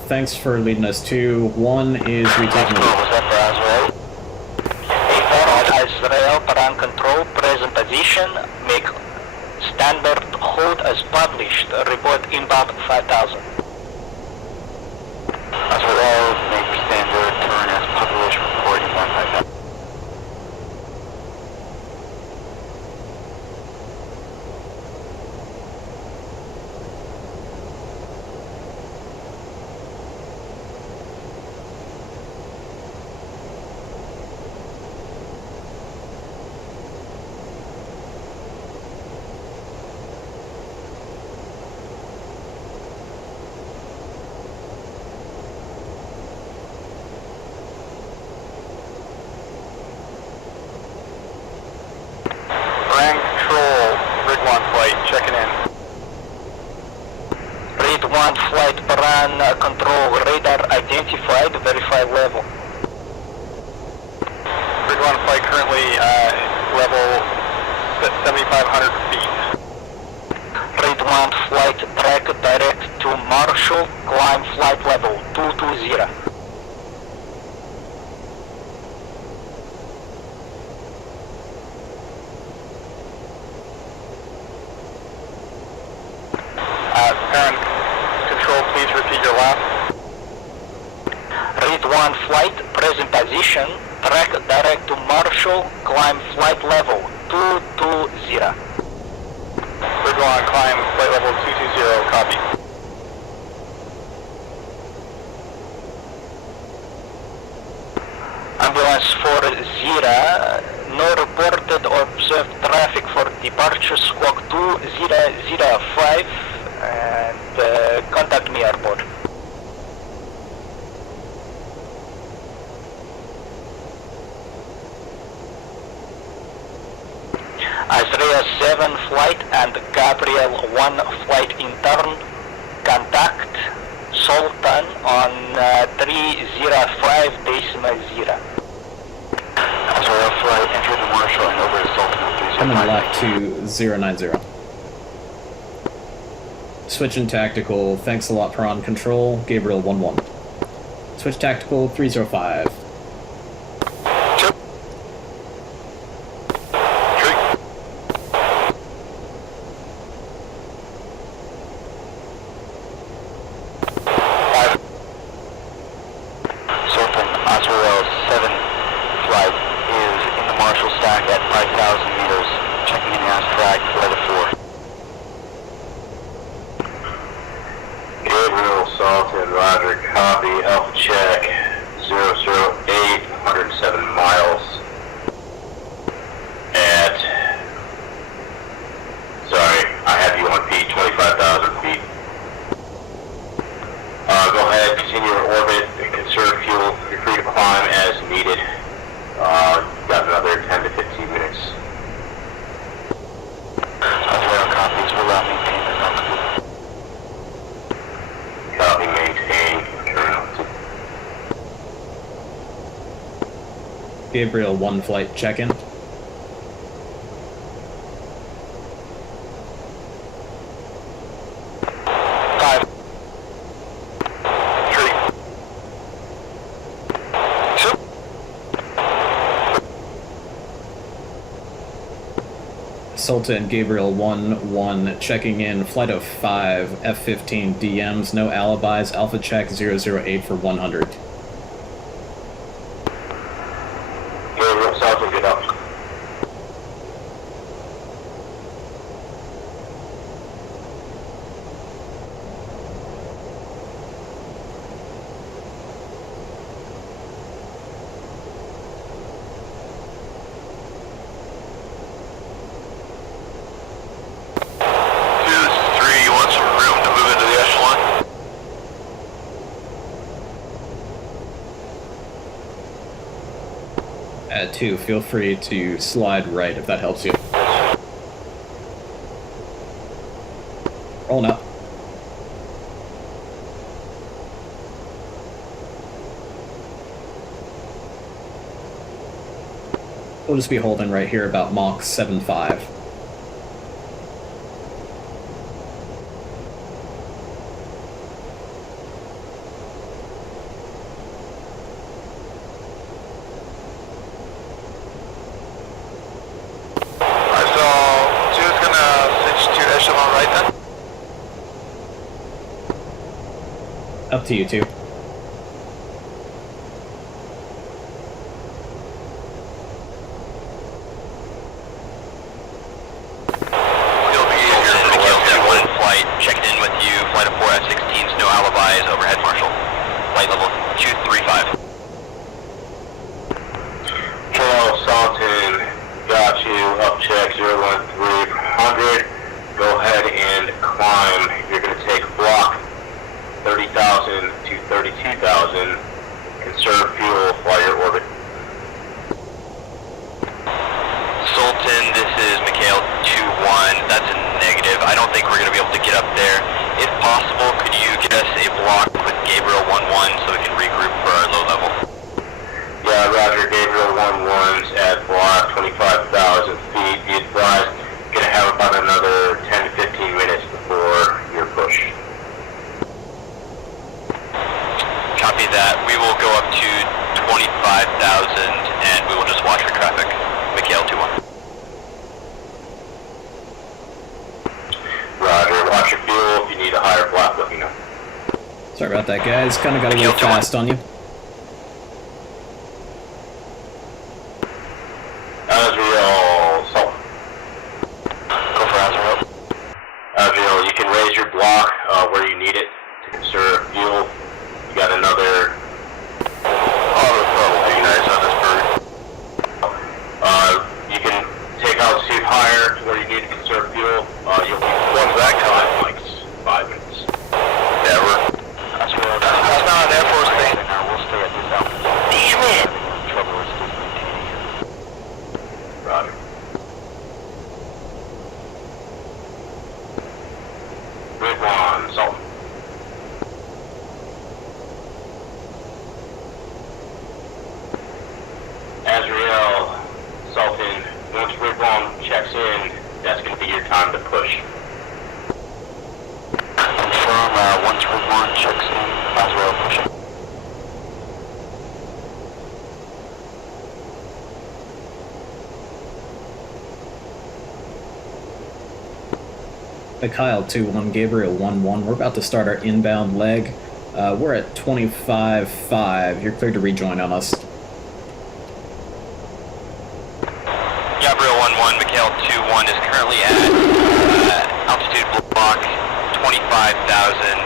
thanks for leading us to. 1 is retaking. Was that for Azrael? Azrael, Paran Control, present position, make standard hold as published, report inbound 5,000. Azrael, make standard turn as published, report inbound 5,000. Flight Paran Control, radar identified, verify level. Rig 1 flight currently level 7,500 feet. Rig 1 flight track direct to Marshall, climb flight level 220. Paran Control, please repeat your last. Read 1 flight, present position, track direct to Marshall, climb flight level 220. Rig 1, climb flight level 220, copy. Ambulance 40, no reported or observed traffic for departure squawk 2005 and contact me airport. Azrael 7 flight and Gabriel 1 flight intern, contact Sultan on 305.0. Azrael flight, enter the Marshall and over to Sultan on 305. Coming lock to 090. Switching tactical, thanks a lot, Paran Control, Gabriel 1-1. Switch tactical, 305. Sultan, Azrael 7 flight is in the Marshall stack at 5,000 meters, checking in as track level 4. Gabriel, Sultan, Roger, copy, Alpha check, 008, 107 miles. At, sorry, I have you on feet, 25,000 feet. Go ahead, continue your orbit, conserve fuel, you're free to climb as needed. Got another 10 to 15 minutes. Azrael copies, will not maintain the altitude. Copy, maintain, turn altitude. Gabriel 1 flight check-in. Sultan Gabriel 1-1 checking in, flight of 5, F-15 DMs, no alibis, Alpha check 008 for 100. Gabriel, Sultan, get up. 2, feel free to slide right if that helps you. Rolling up. We'll just be holding right here about Mach 7.5. Up to you two. Sorry about that, guys. Kind of got a little fast on you. Azrael, so. Go for Azrael. Azrael, you can raise your block where you need it to conserve fuel. You got another. Pretty nice on this bird. You can take altitude higher to where you need to conserve fuel. You'll be one back time in like 5 minutes. Yeah, that's not an Air Force thing. We'll stay at this altitude. Damn it! Trouble is still maintaining here. Roger. Good one, Sultan. Azrael, Sultan, once Ridwan checks in, that's going to be your time to push. Confirm, once Ridwan checks in, Azrael pushing. Kyle 2-1, Gabriel 1-1. We're about to start our inbound leg. We're at 25.5. You're cleared to rejoin on us. Gabriel 1-1, Mikhail 2-1 is currently at altitude block 25,000.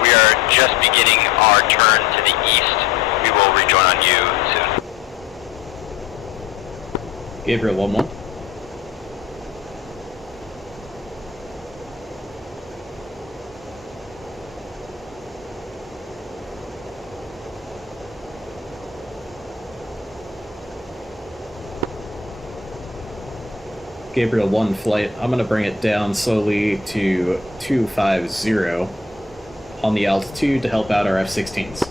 We are just beginning our turn to the east. We will rejoin on you soon. Gabriel 1-1. Gabriel 1 flight, I'm going to bring it down slowly to 250 on the altitude to help out our F-16s.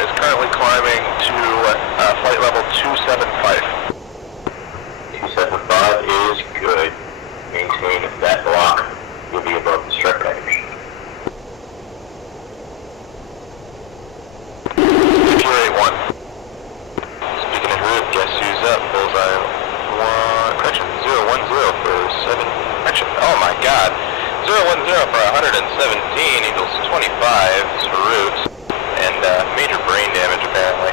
is currently climbing to flight level 275. 275 is good. Maintain that block. You'll be above the strike package. Secure 8-1. Speaking of route, guess who's up? Bullseye 010 for 7. Oh my god. 010 for 117 equals 25 for route. And major brain damage apparently.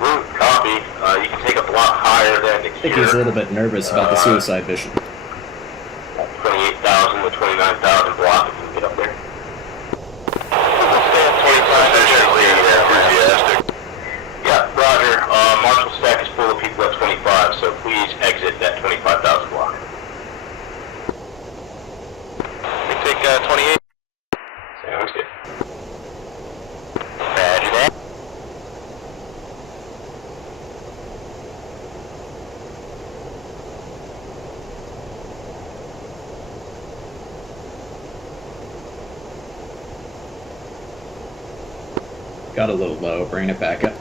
Route, copy. You can take a block higher than the I think he's a little bit nervous about the suicide mission. 28,000 to 29,000 block if you can get up there. We'll stay at 25. Sufficiently enthusiastic. Yeah, roger. Marshall stack is full of people at 25, so please exit that 25,000 block. We take 28. Sounds good. Roger that. Got a little low, bring it back up.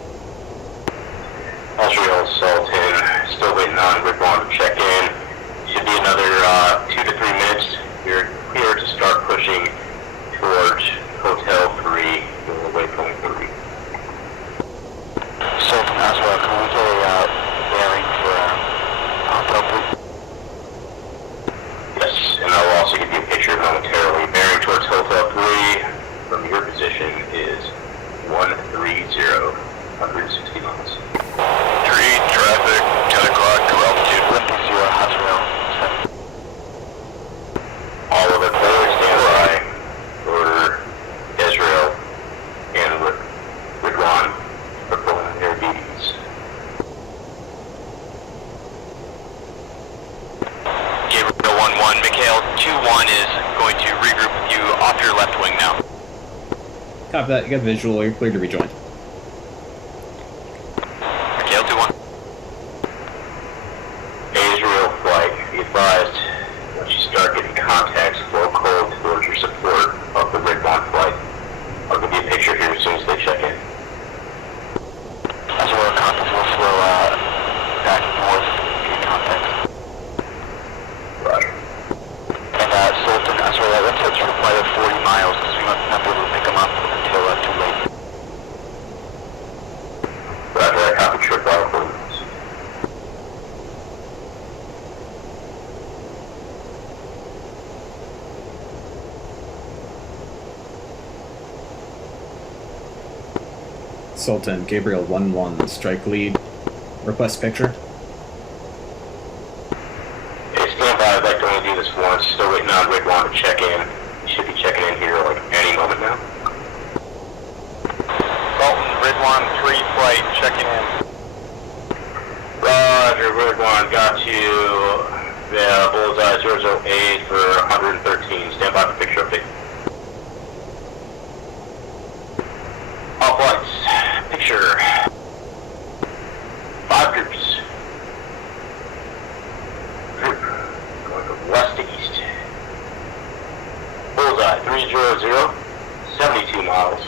Israel Sultan, still waiting on Ridwan to check in. Should be another 2 to 3 minutes. You're clear to start pushing towards Hotel 3, waypoint 3. Sultan as well, can we get a bearing for Hotel 3? Yes, and I'll also give you a picture momentarily. Bearing towards Hotel 3 from your position is 130, 160 miles. 3 traffic, 10 o'clock, to altitude. Wind 0, Haswell. All of it forward standby for Israel and Ridwan performing their duties. Gabriel 1-1, Mikhail 2-1 is going to regroup with you off your left wing now. Copy that, you got visual, you're clear to rejoin. Mikhail 2-1. Israel flight, be advised, once you start getting contacts, flow cold towards your support of the Ridwan flight. I'll give you a picture here as soon as they check in. As well, contacts will flow back and forth in contact. Roger. And Sultan as well, let's set your flight of 40 miles because we might not be able to pick them up until too late. Roger, I copy trip flight coordinates. Sultan, Gabriel 1-1, strike lead. Request picture. Hey, stand by, I'd like to only do this once. Still waiting on Ridwan to check in. He should be checking in here like any moment now. Sultan, Ridwan 3 flight, checking in. Roger, Ridwan, got you. Yeah, bullseye 008 for 113. Stand by for picture update. All flights. Picture. 5 groups. Group going from west to east. Bullseye 300, 72 miles,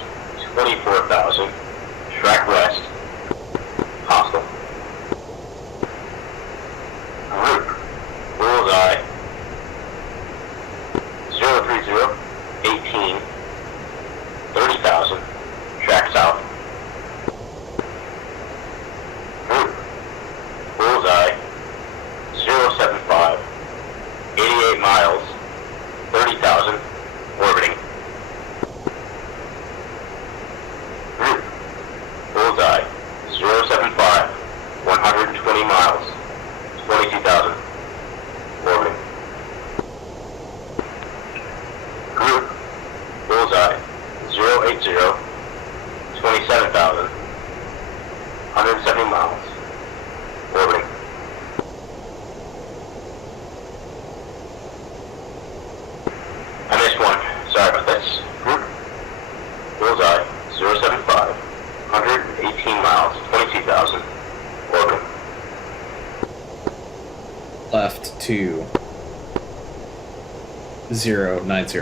24,000. Track west. Hostile. Group. Bullseye 030, 18, 30,000. Track south. Group. Bullseye 075, 88 miles, 30,000. Orbiting. Group. Bullseye 075, 120 miles, 22,000. Orbiting. Group. Bullseye 080, 27,000, 170 miles, orbiting. I missed one, sorry about this. Group. Bullseye 075, 118 miles, 22,000, orbiting. Left 2 090.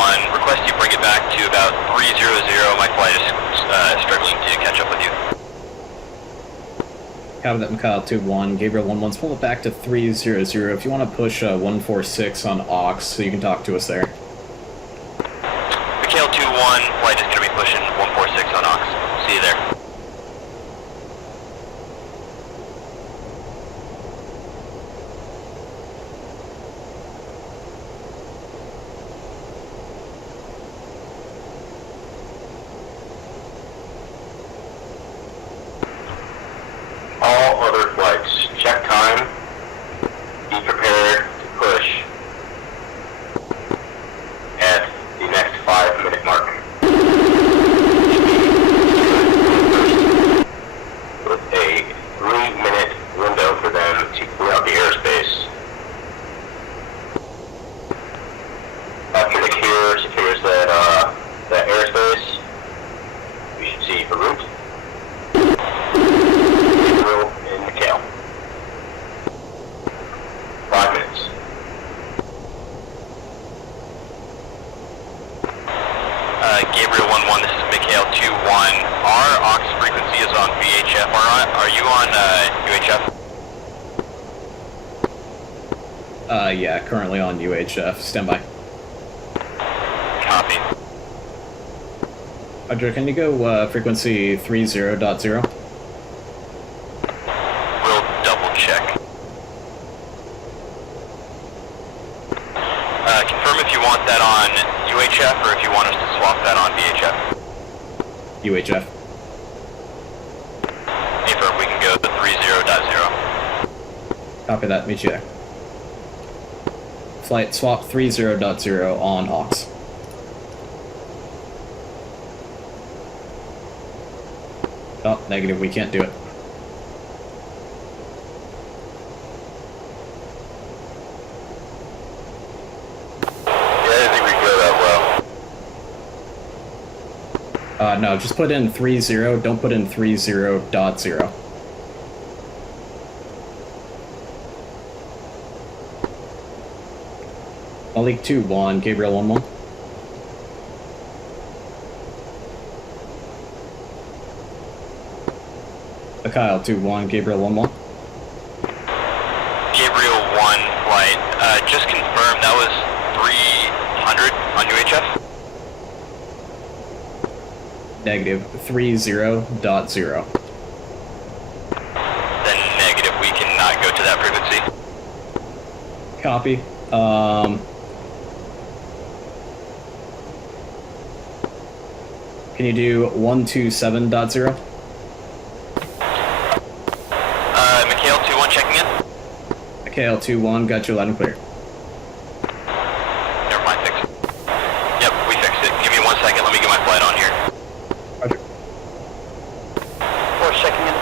2-1, request you bring it back to about 300. My flight is struggling to catch up with you. Copy that, Mikhail 2-1. Gabriel 1-1, pull it back to 300. If you want to push 146 on aux, so you can talk to us there. Mikhail 2-1, flight is going to be pushing 146 on aux. See you there. All other flights, check time, be prepared to push at the next 5-minute mark. With a 3-minute window for them to clear out the airspace. After the clear secures that airspace, we should see a route. In Mikhail. 5 minutes. Gabriel 1-1, this is Mikhail 2-1. Our aux frequency is on VHF. Are you on UHF? Yeah, currently on UHF. Stand by. Copy. Roger, can you go frequency 30.0? We'll double check. Confirm if you want that on UHF or if you want us to swap that on VHF. UHF. Confirm we can go to 30.0. Copy that, meet you there. Flight swap 30.0 on aux. Oh, negative, we can't do it. No, just put in 30, don't put in 30.0. Malik 2-1, Gabriel 1-1. Mikhail 2-1, Gabriel 1-1. Gabriel 1 flight, just confirm that was 300 on UHF? Negative, 30.0. Then negative, we cannot go to that frequency. Copy. Can you do 127.0? Mikhail 2-1 checking in. Mikhail 2-1, got you loud and clear. Never mind, fix it. Yep, we fixed it. Give me 1 second, let me get my flight on here. Roger. 4 checking in.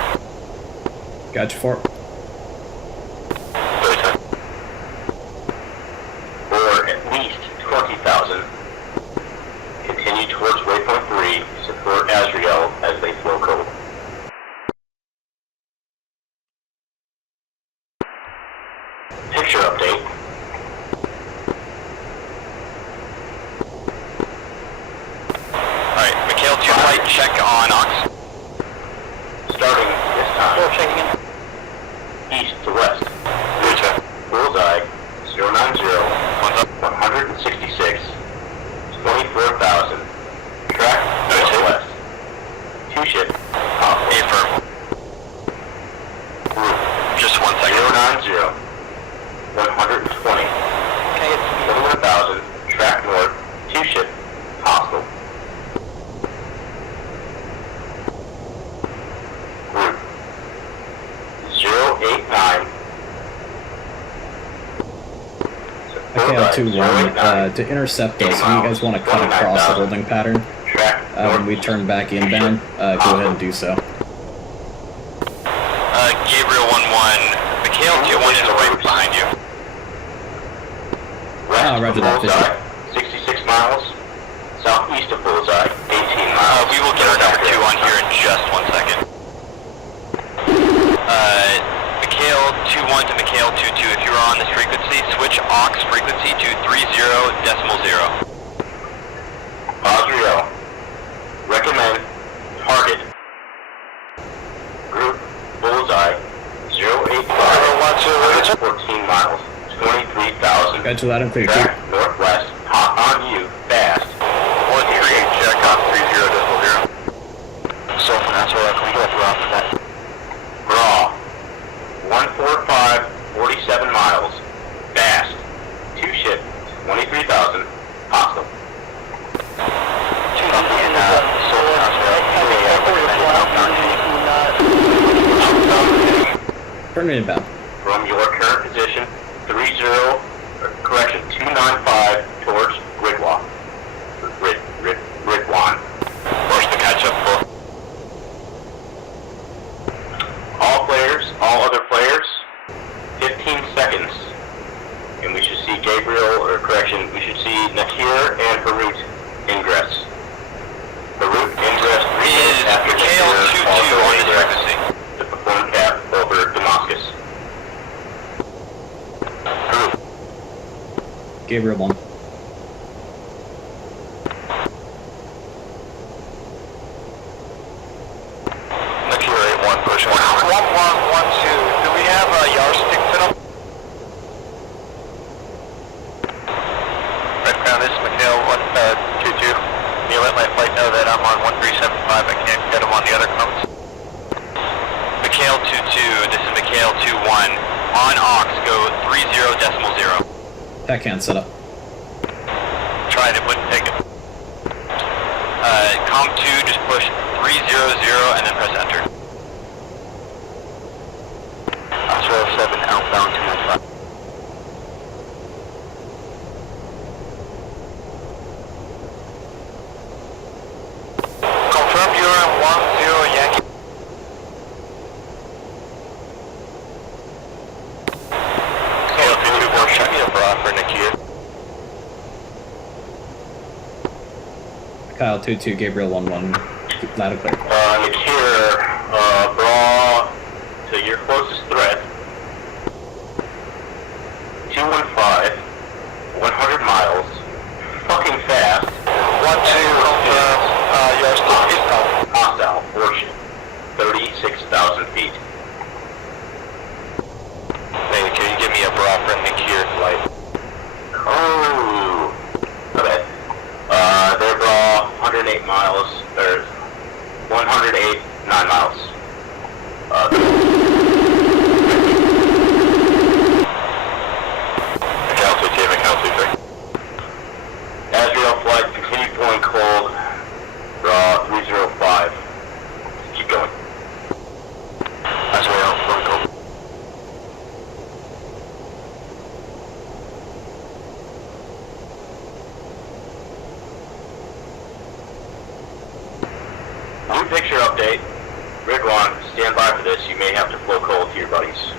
Got you 4. For at least 20,000, continue towards waypoint 3, support Azrael as they flow code. Picture update. Alright, Mikhail 2 flight, check on aux. Starting this time. 4 checking in. East to west. Bullseye 090 166 24,000. Track northwest. 2 ship. Affirm. Route Just 1 second. 090 120 Okay, it's me. 21,000. Track north. 2 ship. Hostile. Route 089. Mikhail 2-1, to intercept us, if you guys want to cut across the holding pattern, when we turn back inbound, go ahead and do so. Gabriel 1-1, Mikhail 2-1 is right behind you. Ah, roger that, Bullseye, 66 miles. Southeast of Bullseye, 18 miles. We will get our number 2 on here in just 1 second. Mikhail 2-1 to Mikhail 2-2, if you are on this frequency, switch aux frequency to 30.0. Roger that, I'm clear. Track northwest, hot on you, fast. 138, check on 30.0. Sultan, that's where can we go through after that? Raw, 145, 47 miles, fast. 2 ship, 23,000, hostile. Turn it inbound. From your current position, 295 towards Ridwan. Ridwan. Push the catch-up for. All players, all other players, 15 seconds. And we should see Gabriel, or correction, we should see Nakir and Harut ingress. Harut ingress 3 minutes after Mikhail Nakir 2-2 also on this ingress frequency. to perform cap over Damascus. Harut. Gabriel 1. Nakir 8-1, pushing 1. 1112, do we have a yardstick set up? Red Crown, this is Mikhail 2-2. Can you let my flight know that I'm on 1375? I can't get him on the other comms. Mikhail 2-2, this is Mikhail 2-1. On aux, go 30.0. Backhand setup. Tried it, wouldn't take it. Com 2, just push 300 and then press enter. Oscar 07 outbound to my 5. Confirm you're on 10 Yankee. Mikhail 2-2, board, check me up for Nakir. Kyle 2-2, Gabriel 1-1. Loud and clear. Nakir, draw to your closest threat. 215, 100 miles, fucking fast. 12 confirm yardstick is out. Hostile, warship, 36,000 feet. Hey, can you give me a bra for Nakir flight? Oh, okay. They're 108 miles, or 108, 9 miles. Mikhail 2-3. Azrael flight, continue pulling cold, 305. Keep going. Azrael, pulling cold. New picture update. Ridwan, stand by for this. You may have to flow cold to your buddies.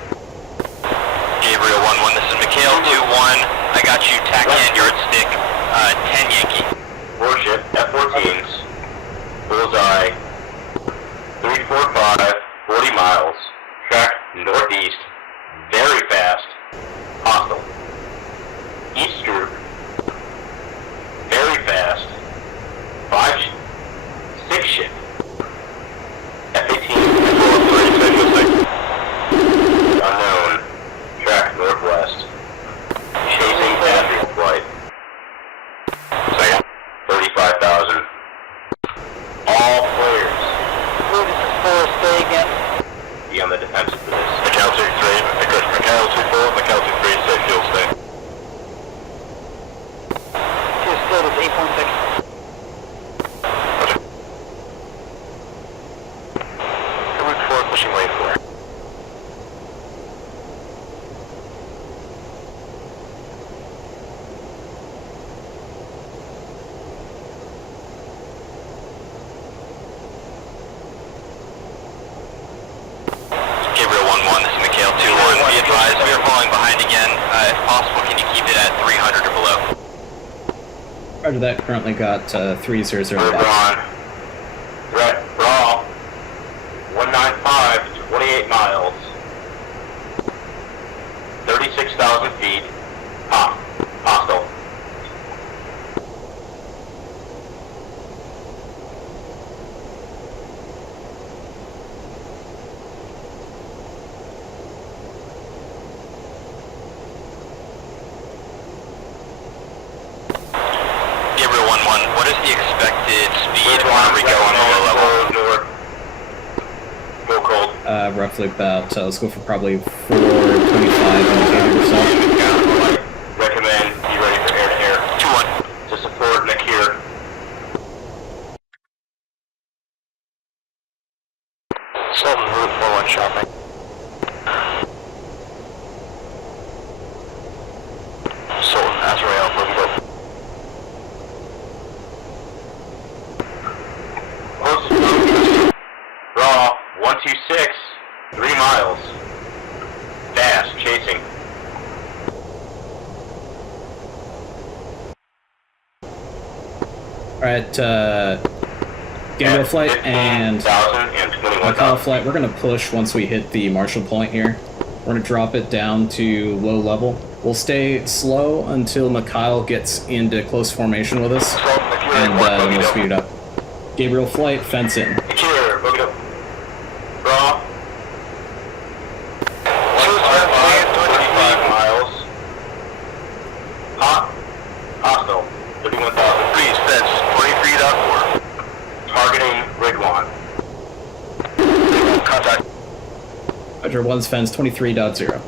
Gabriel 1-1, this is Mikhail 2-1. I got you tack and yardstick 10 Yankee. Warship, F-14s, bullseye, 345, 40 miles, track northeast, very fast, hostile. East group, very fast, 6 ship. F-18, unknown, track northwest, chasing Azrael flight. Second, 35,000. All players Stay again. be on the defensive for this. Mikhail 2-3, Mikhail 2-4, Mikhail 2-3, safe fuel stay. Fuel state is 8.6. Route 4, pushing lane 4. Gabriel 1-1, this is Mikhail 2-1. Be advised, we are falling behind again. If possible, can you keep it at 300 or below? Roger that, currently got 300 We're box. on. Threat, brawl, 195, 28 miles, 36,000 feet, hostile. 1-1, what is the expected speed when we go on the low level? North. Go cold. Roughly about, let's go for probably 425 indicated or so. Recommend be ready for air-to-air. 2-1. To support Nakir. Sultan, route 41 shopping. Sultan, Azrael, moving up. Raw, 126, 3 miles. Fast, chasing. Alright, Gabriel flight and 15,000 and Macau 21,000. flight, we're going to push once we hit the Marshall Point here. We're going to drop it down to low level. We'll stay slow until Mikhail gets into close formation with us, and then we'll speed it up. Gabriel flight, fence in. Nakir, look it up. Raw. 25 miles. Hot. Hostile. 31,000. Please, fence 23.4. Targeting Ridwan. Contact. Roger, one's fence 23.0.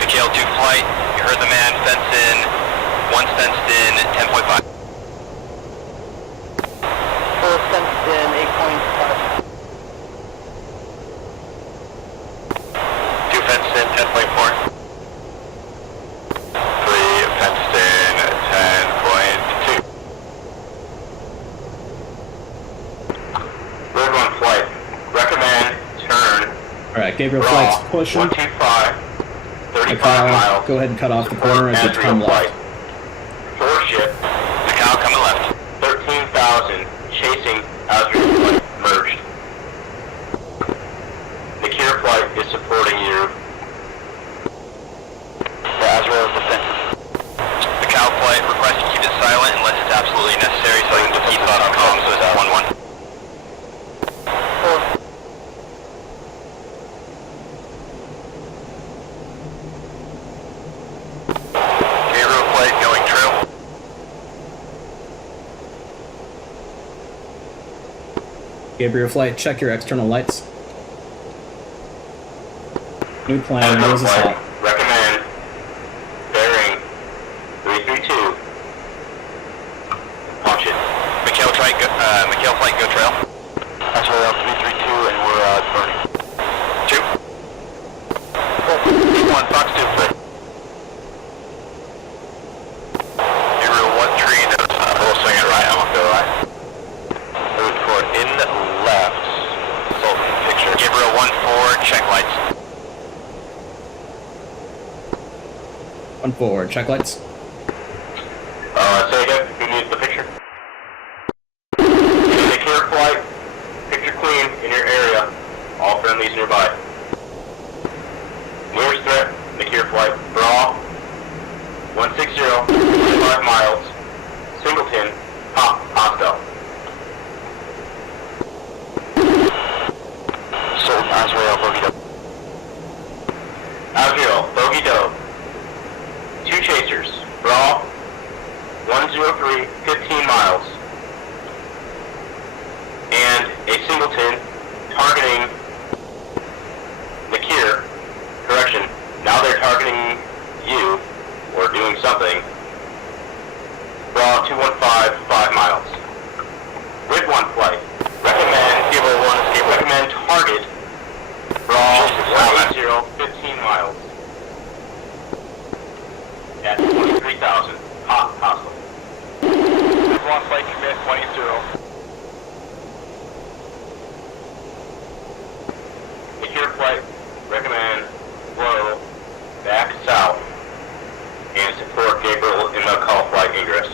Mikhail 2 flight, you heard the man, fence in, one's fenced in, 10.5. Full fenced in, 8.5. 2 fenced in, 10.4. 3 fenced in, 10.2. Ridwan flight. Recommend turn. Alright, Gabriel Raw. flight's pushing. 125. 35 Mikhail, miles. go ahead and cut off the corner as you Azrael come flight. left. 4 ship. Mikhail coming left. 13,000. Chasing Azrael flight. Merged. Nakir flight is supporting you. The Azrael is defensive. Mikhail flight, request to keep it silent unless it's absolutely necessary so I can keep it on comm, so it's 1-1. Gabriel flight going true. Gabriel flight, check your external lights. New plan, Azrael nose is flight. hot. Recommend bearing 332. Launch it. Mikhail flight, go trail. Azrael 332 and we're burning. 2. 1, Fox 2 flight. Gabriel 1 tree, no, we'll swing it right, I won't go right. Move forward in left. Sultan picture. Gabriel 1-4, check lights. 1-4, check lights. Say again, who needs the picture? Nakir flight, picture clean in your area. All friendlies nearby. Nearest threat, Nakir flight, Bra, 160, 25 miles, Singleton, hostile. Sultan, Azrael, bogey up. Azrael, bogey dove. 2 chasers, Bra, 103, 15 miles. And a Singleton targeting Nakir. Correction, now they're targeting you, or doing something. Bra 215, 5 miles. Ridwan flight. Recommend target. Bra 180, 15 miles. At 23,000. Hostile. Ridwan flight commit 20-0. Nakir flight. Recommend flow back south and support Gabriel in the call flight ingress.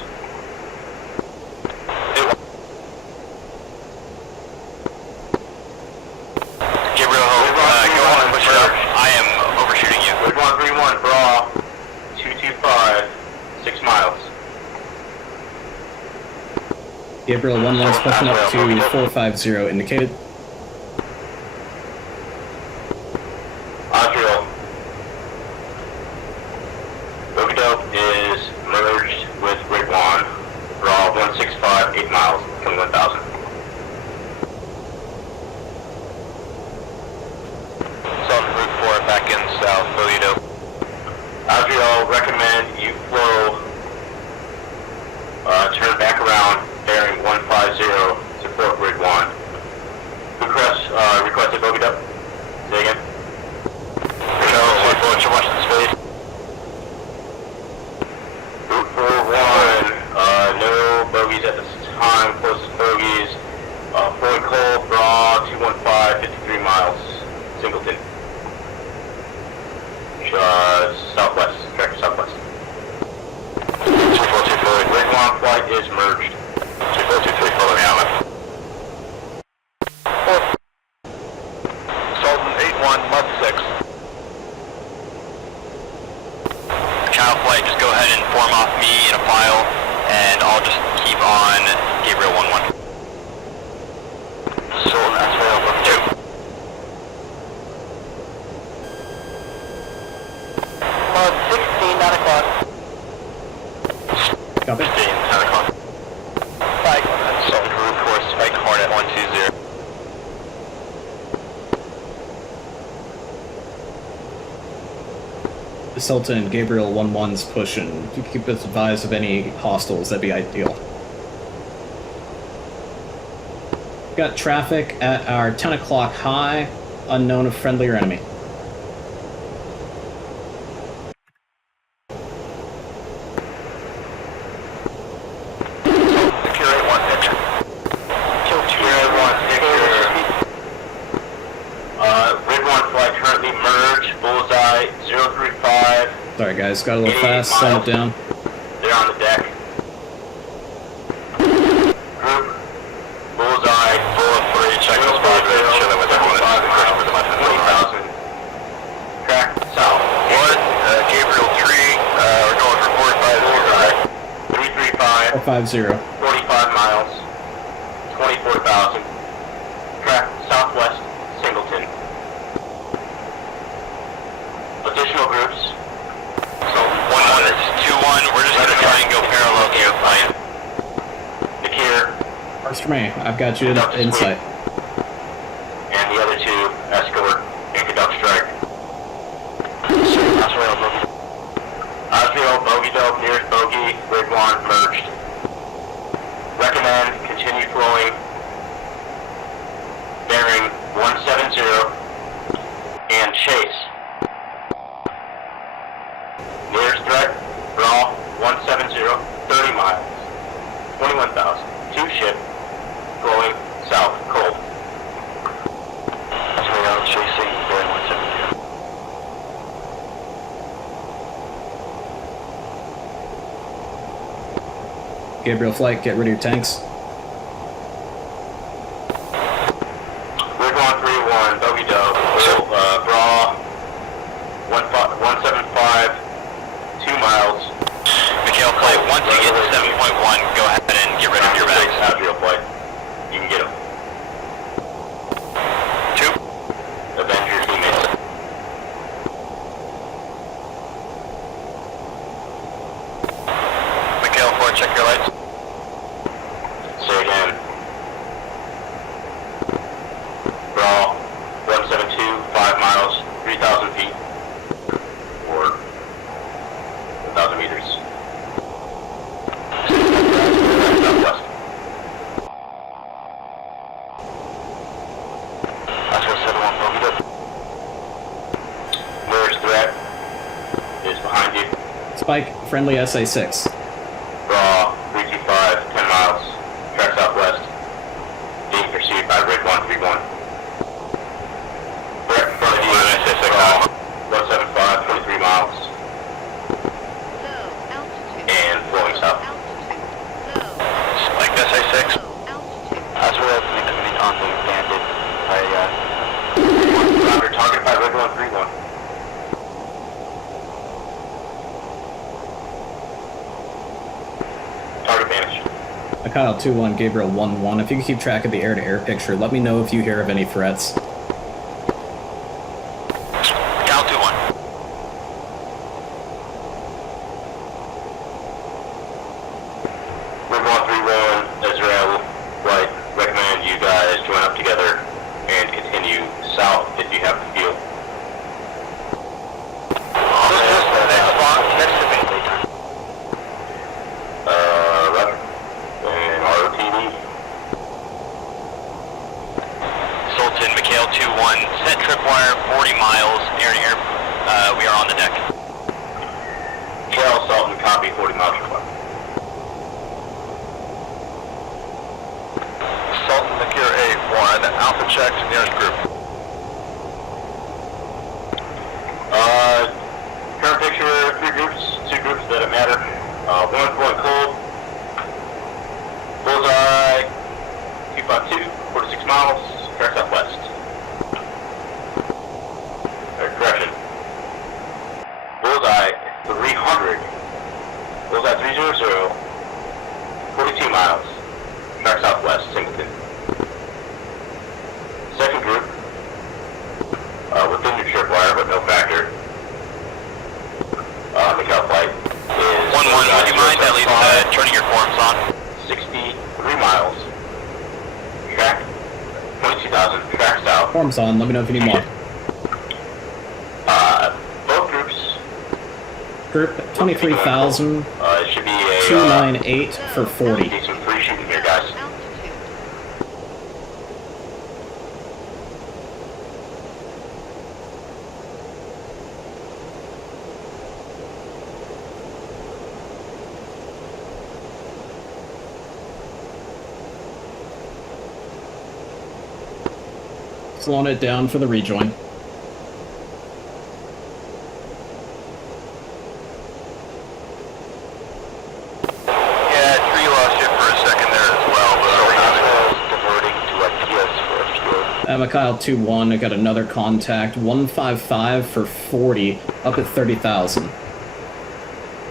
Gabriel, go on and push it up. I am overshooting you. Ridwan 3-1, Bra, 225, 6 miles. Gabriel 1-1's pushing up to 450 indicated. Adriel. Bogadope is merged with Ridwan. Raw 165, 8 miles, 21,000. Sultan Route 4 back in south, Bogadope. Adriel, recommend you flow, turn back around, bearing 150, support Ridwan. Requested Bogadope. Say again. No, what's your Washington space? Route 41, no bogeys at this time, closest bogeys, flowing cold, raw, 215, 53 miles, Singleton. Southwest, track southwest. 2424, Ridwan flight is merged. 2423, follow me out. Sultan 81, Mud 6. Child flight, just go ahead and form off me in a file, and I'll just keep on Gabriel 1-1. Sultan Asrael 2. Mud 16, 9 o'clock. Copy. 15, 10 o'clock. Spike. Sultan Route 4, Spike Hornet 120. Sultan, Gabriel 1-1's pushing. If you could keep us advised of any hostiles, that'd be ideal. Got traffic at our 10 o'clock high, unknown of friendly or enemy. Secure 1, picture. Secure 1, picture. Ridwan flight currently merged, bullseye, 035. Sorry guys, got a little fast, slow it down. They're on the deck. Group, bullseye, Bullet 3, check this spot, show them what they're going to do. 20,000. Track south. 1, Gabriel 3, we're going for 450. 335, 450. 45 miles, 24,000. Track southwest, Singleton. Additional groups. So 1-1, this is 2-1, we're just going to try and go parallel to your plane. Nakir, First for me, I've got you in insight. and the other two, escort and conduct strike. Asriel, Bogadope, nearest bogey, Ridwan, merged. Recommend continue flowing, bearing 170, and chase. Nearest threat, raw, 170, 30 miles, 21,000, 2 ship, flowing south, cold. Asrael chasing, bearing 170. Gabriel flight, get rid of your tanks. Ridwan 3-1, Bogadope, Bra, 175, 2 miles. Mikhail flight, once you get to 7.1, go ahead and get rid of your bags. Adriel flight. You can get them. 2. Avenge your teammates. Mikhail 4, check your lights. Say again. Bra, 172, 5 miles, 3,000 feet. Or 1,000 meters. Southwest. Asrael 71, Bogadope. Nearest threat is behind you. Spike, friendly SA-6. Raw, 325, 10 miles, track southwest. Being pursued by Red 131. Threat in front of you, 175, 23 miles, Low altitude. and flowing south. Altitude. Low. Like this, A6. Low altitude. Asrael becoming on the bandit. Roger, target by Red 131. Target vanished. Kyle 2-1, Gabriel 1-1. If you can keep track of the air-to-air picture, let me know if you hear of any threats. Cal Cal 2-1. Rig 131, Israel, White, recommend you guys join up together and continue south if you have the fuel. Just the next spot, next to me. Roger. And ROTD. Sultan, Mikhail 2-1, set tripwire 40 miles, air to air. We are on the deck. Cal, Sultan, copy 40 miles per hour. Sultan Nakir 8-1, Alpha check to nearest group. Current picture, 3 groups, 2 groups that matter. One going cold. Bullseye, 252, 46 miles, track southwest. Correction. Bullseye, 300. Bullseye 300, 42 miles, track southwest, Singleton. Second group, within your tripwire, but no factor. Mikhail flight is 1-1, would you mind at least turning your forms on? 63 miles. Track 22,000. Track south. Forms on, let me know if you need more. Both groups. Group 23,000, It should be a 298 for 40. need some free shooting here, guys. Altitude. Slowing it down for the rejoin. Yeah, tree lost you for a second there as well, but Diverting to TS for fuel. Mikhail 2-1, I got another contact, 155 for 40, up at 30,000.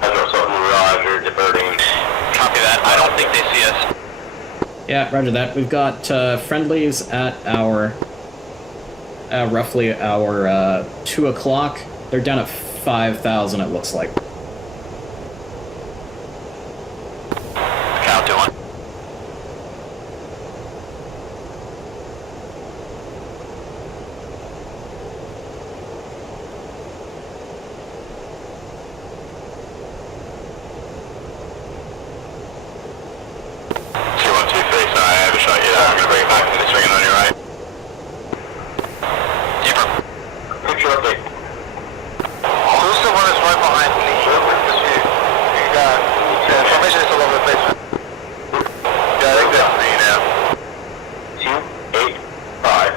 Admiral Sultan, Roger, diverting. Copy that. I don't think they see us. Yeah, roger that. We've got friendlies at our, roughly our 2 o'clock. They're down at 5,000, it looks like. Cal 2-1. Picture update. who's the one that's right behind me? Because you got information is all over the place. Yeah, I think that's me now. 285,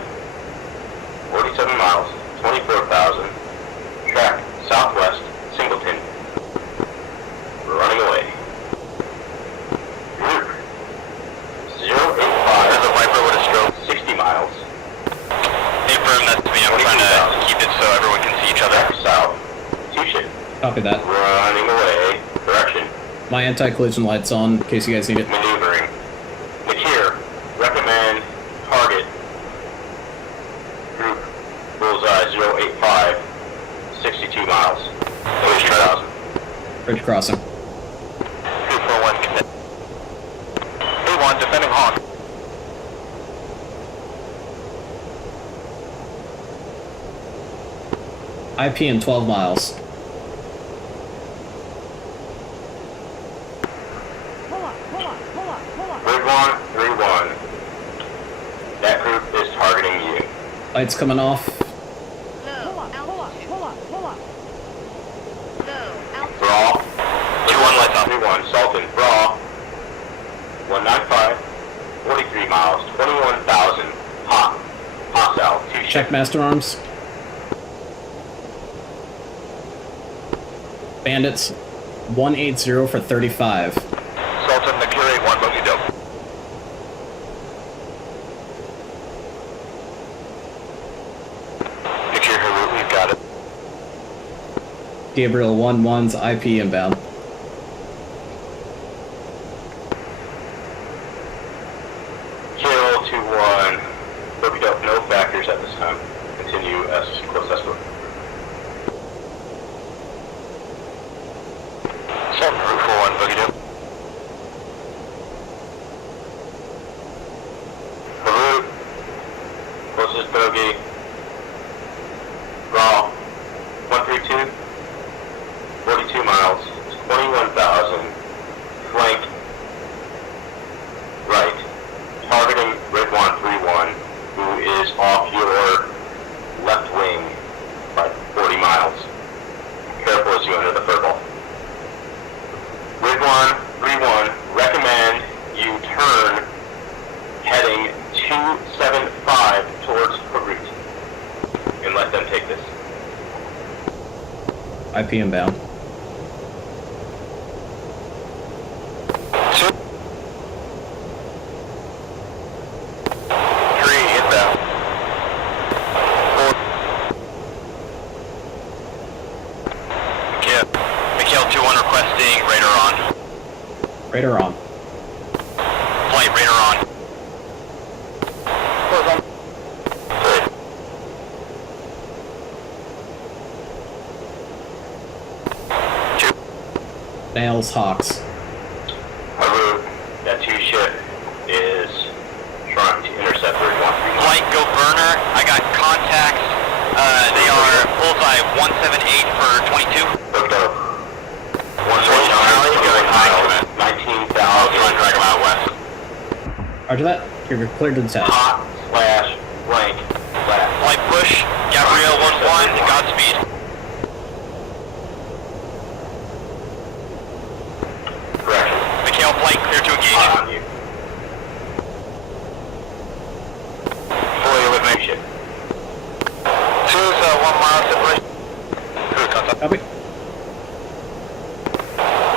47 miles, 24,000, track southwest, Singleton. We're running away. Route 085. There's a Viper with a stroke. 60 miles. Hey, Firm, that's me. I'm trying to keep it so everyone can see each other. Track south, 2 ship. Copy that. Running away. Correction. My anti-collision light's on, in case you guys need it. Maneuvering. Nakir, recommend target. Group Bullseye 085, 62 miles. 22,000. Bridge crossing. 241 commit. A1 defending Hawk. IP in 12 miles. Rig 131. That group is targeting you. Lights coming off. Low altitude. Low altitude. Brawl. 2-1 lights off. 31. Sultan. Brawl. 195. 43 miles. 21,000. Hostile. 2 ship. Check master arms. Bandits. 180 for 35. Sultan Nakir 8-1, bogey dope. Nakir, her route, we've got it. Gabriel 1-1's IP inbound. Kill 2-1. Bogey dope. No factors at this time. Continue as close escort. IP inbound. Radar on. Flight radar on. Nails, Hawks. Haru, that 2 ship is trying to intercept her 131. Flight, go burner. I got contacts. They are bullseye 178 for 22. Let's go. 149 going high. 19,000. Trying to drag them out west. Roger that. You're cleared to the test. Hot slash blank slash. Flight push. Gabriel 1-1. Godspeed. Correction. Mikhail flight clear to engage. Hot on you. Fully with me. Ship. 2's 1 mile separation. Good contact. Copy.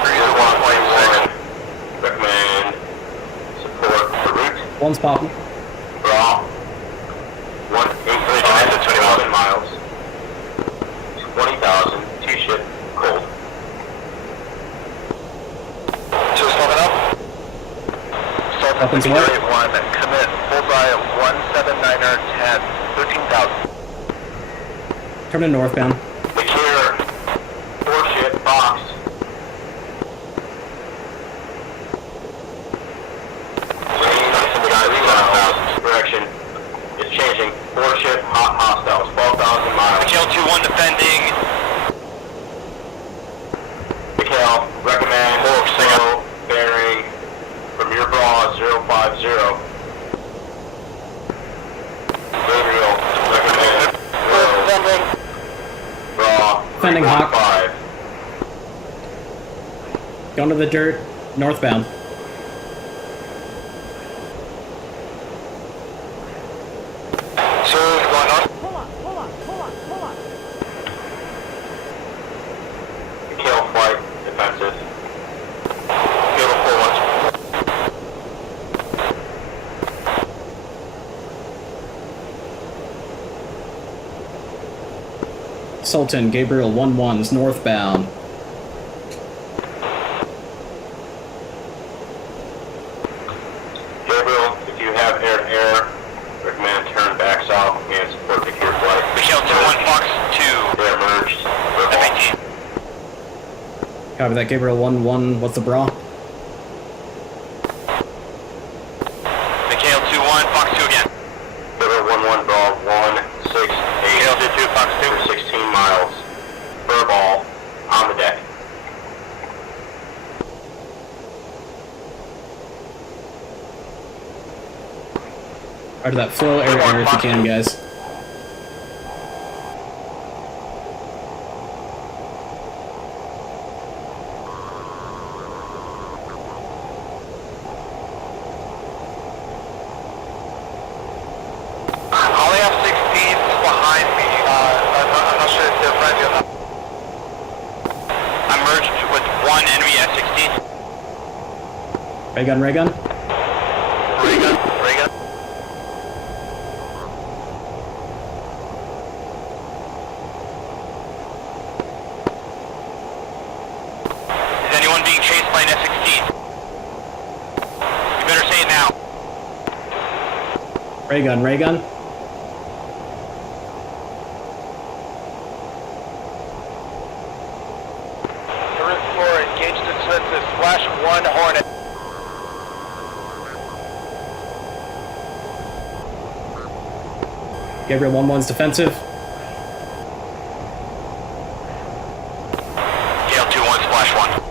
3's 1.6. Recommend support the route. One's popping. Raw. 1,811 miles. 20,000. 2 ship cold. 2's smoking up. Weapons what? 1, commit. Bullseye 179er 10. 13,000. Turning northbound. Secure. 4 ship box. Direction is changing. 4 ship hot hostiles. 12,000 miles. Mikhail 2-1 defending. Mikhail, recommend slow bearing from your bra 050. Gabriel, recommend slow bra Defending Hawk. 3.5. Going to the dirt. Northbound. Mikhail flight defensive. Beautiful ones. Sultan, Gabriel 1-1's northbound. Gabriel, if you have air-to-air, recommend turn back south and support secure flight. Mikhail 2-1 Fox 2. They're merged. F-18. Copy that, Gabriel 1-1. What's the bra? Mikhail 2-1 Fox 2 again. Gabriel 1-1 ball 168. Mikhail 2-2 Fox 2. For 16 miles. Fur ball on the deck. Roger that. Flow air if you can, guys. I only have 16s behind me. I'm not sure if they're friendly or not. I'm merged with 1 enemy F-16. Ray gun, ray gun. Ray gun. Is anyone being chased by an F-16? You better say it now. Ray gun, ray gun. Turret 4 engaged defensive. Flash 1 Hornet. Gabriel 1-1's defensive. Gale 2-1 Splash 1.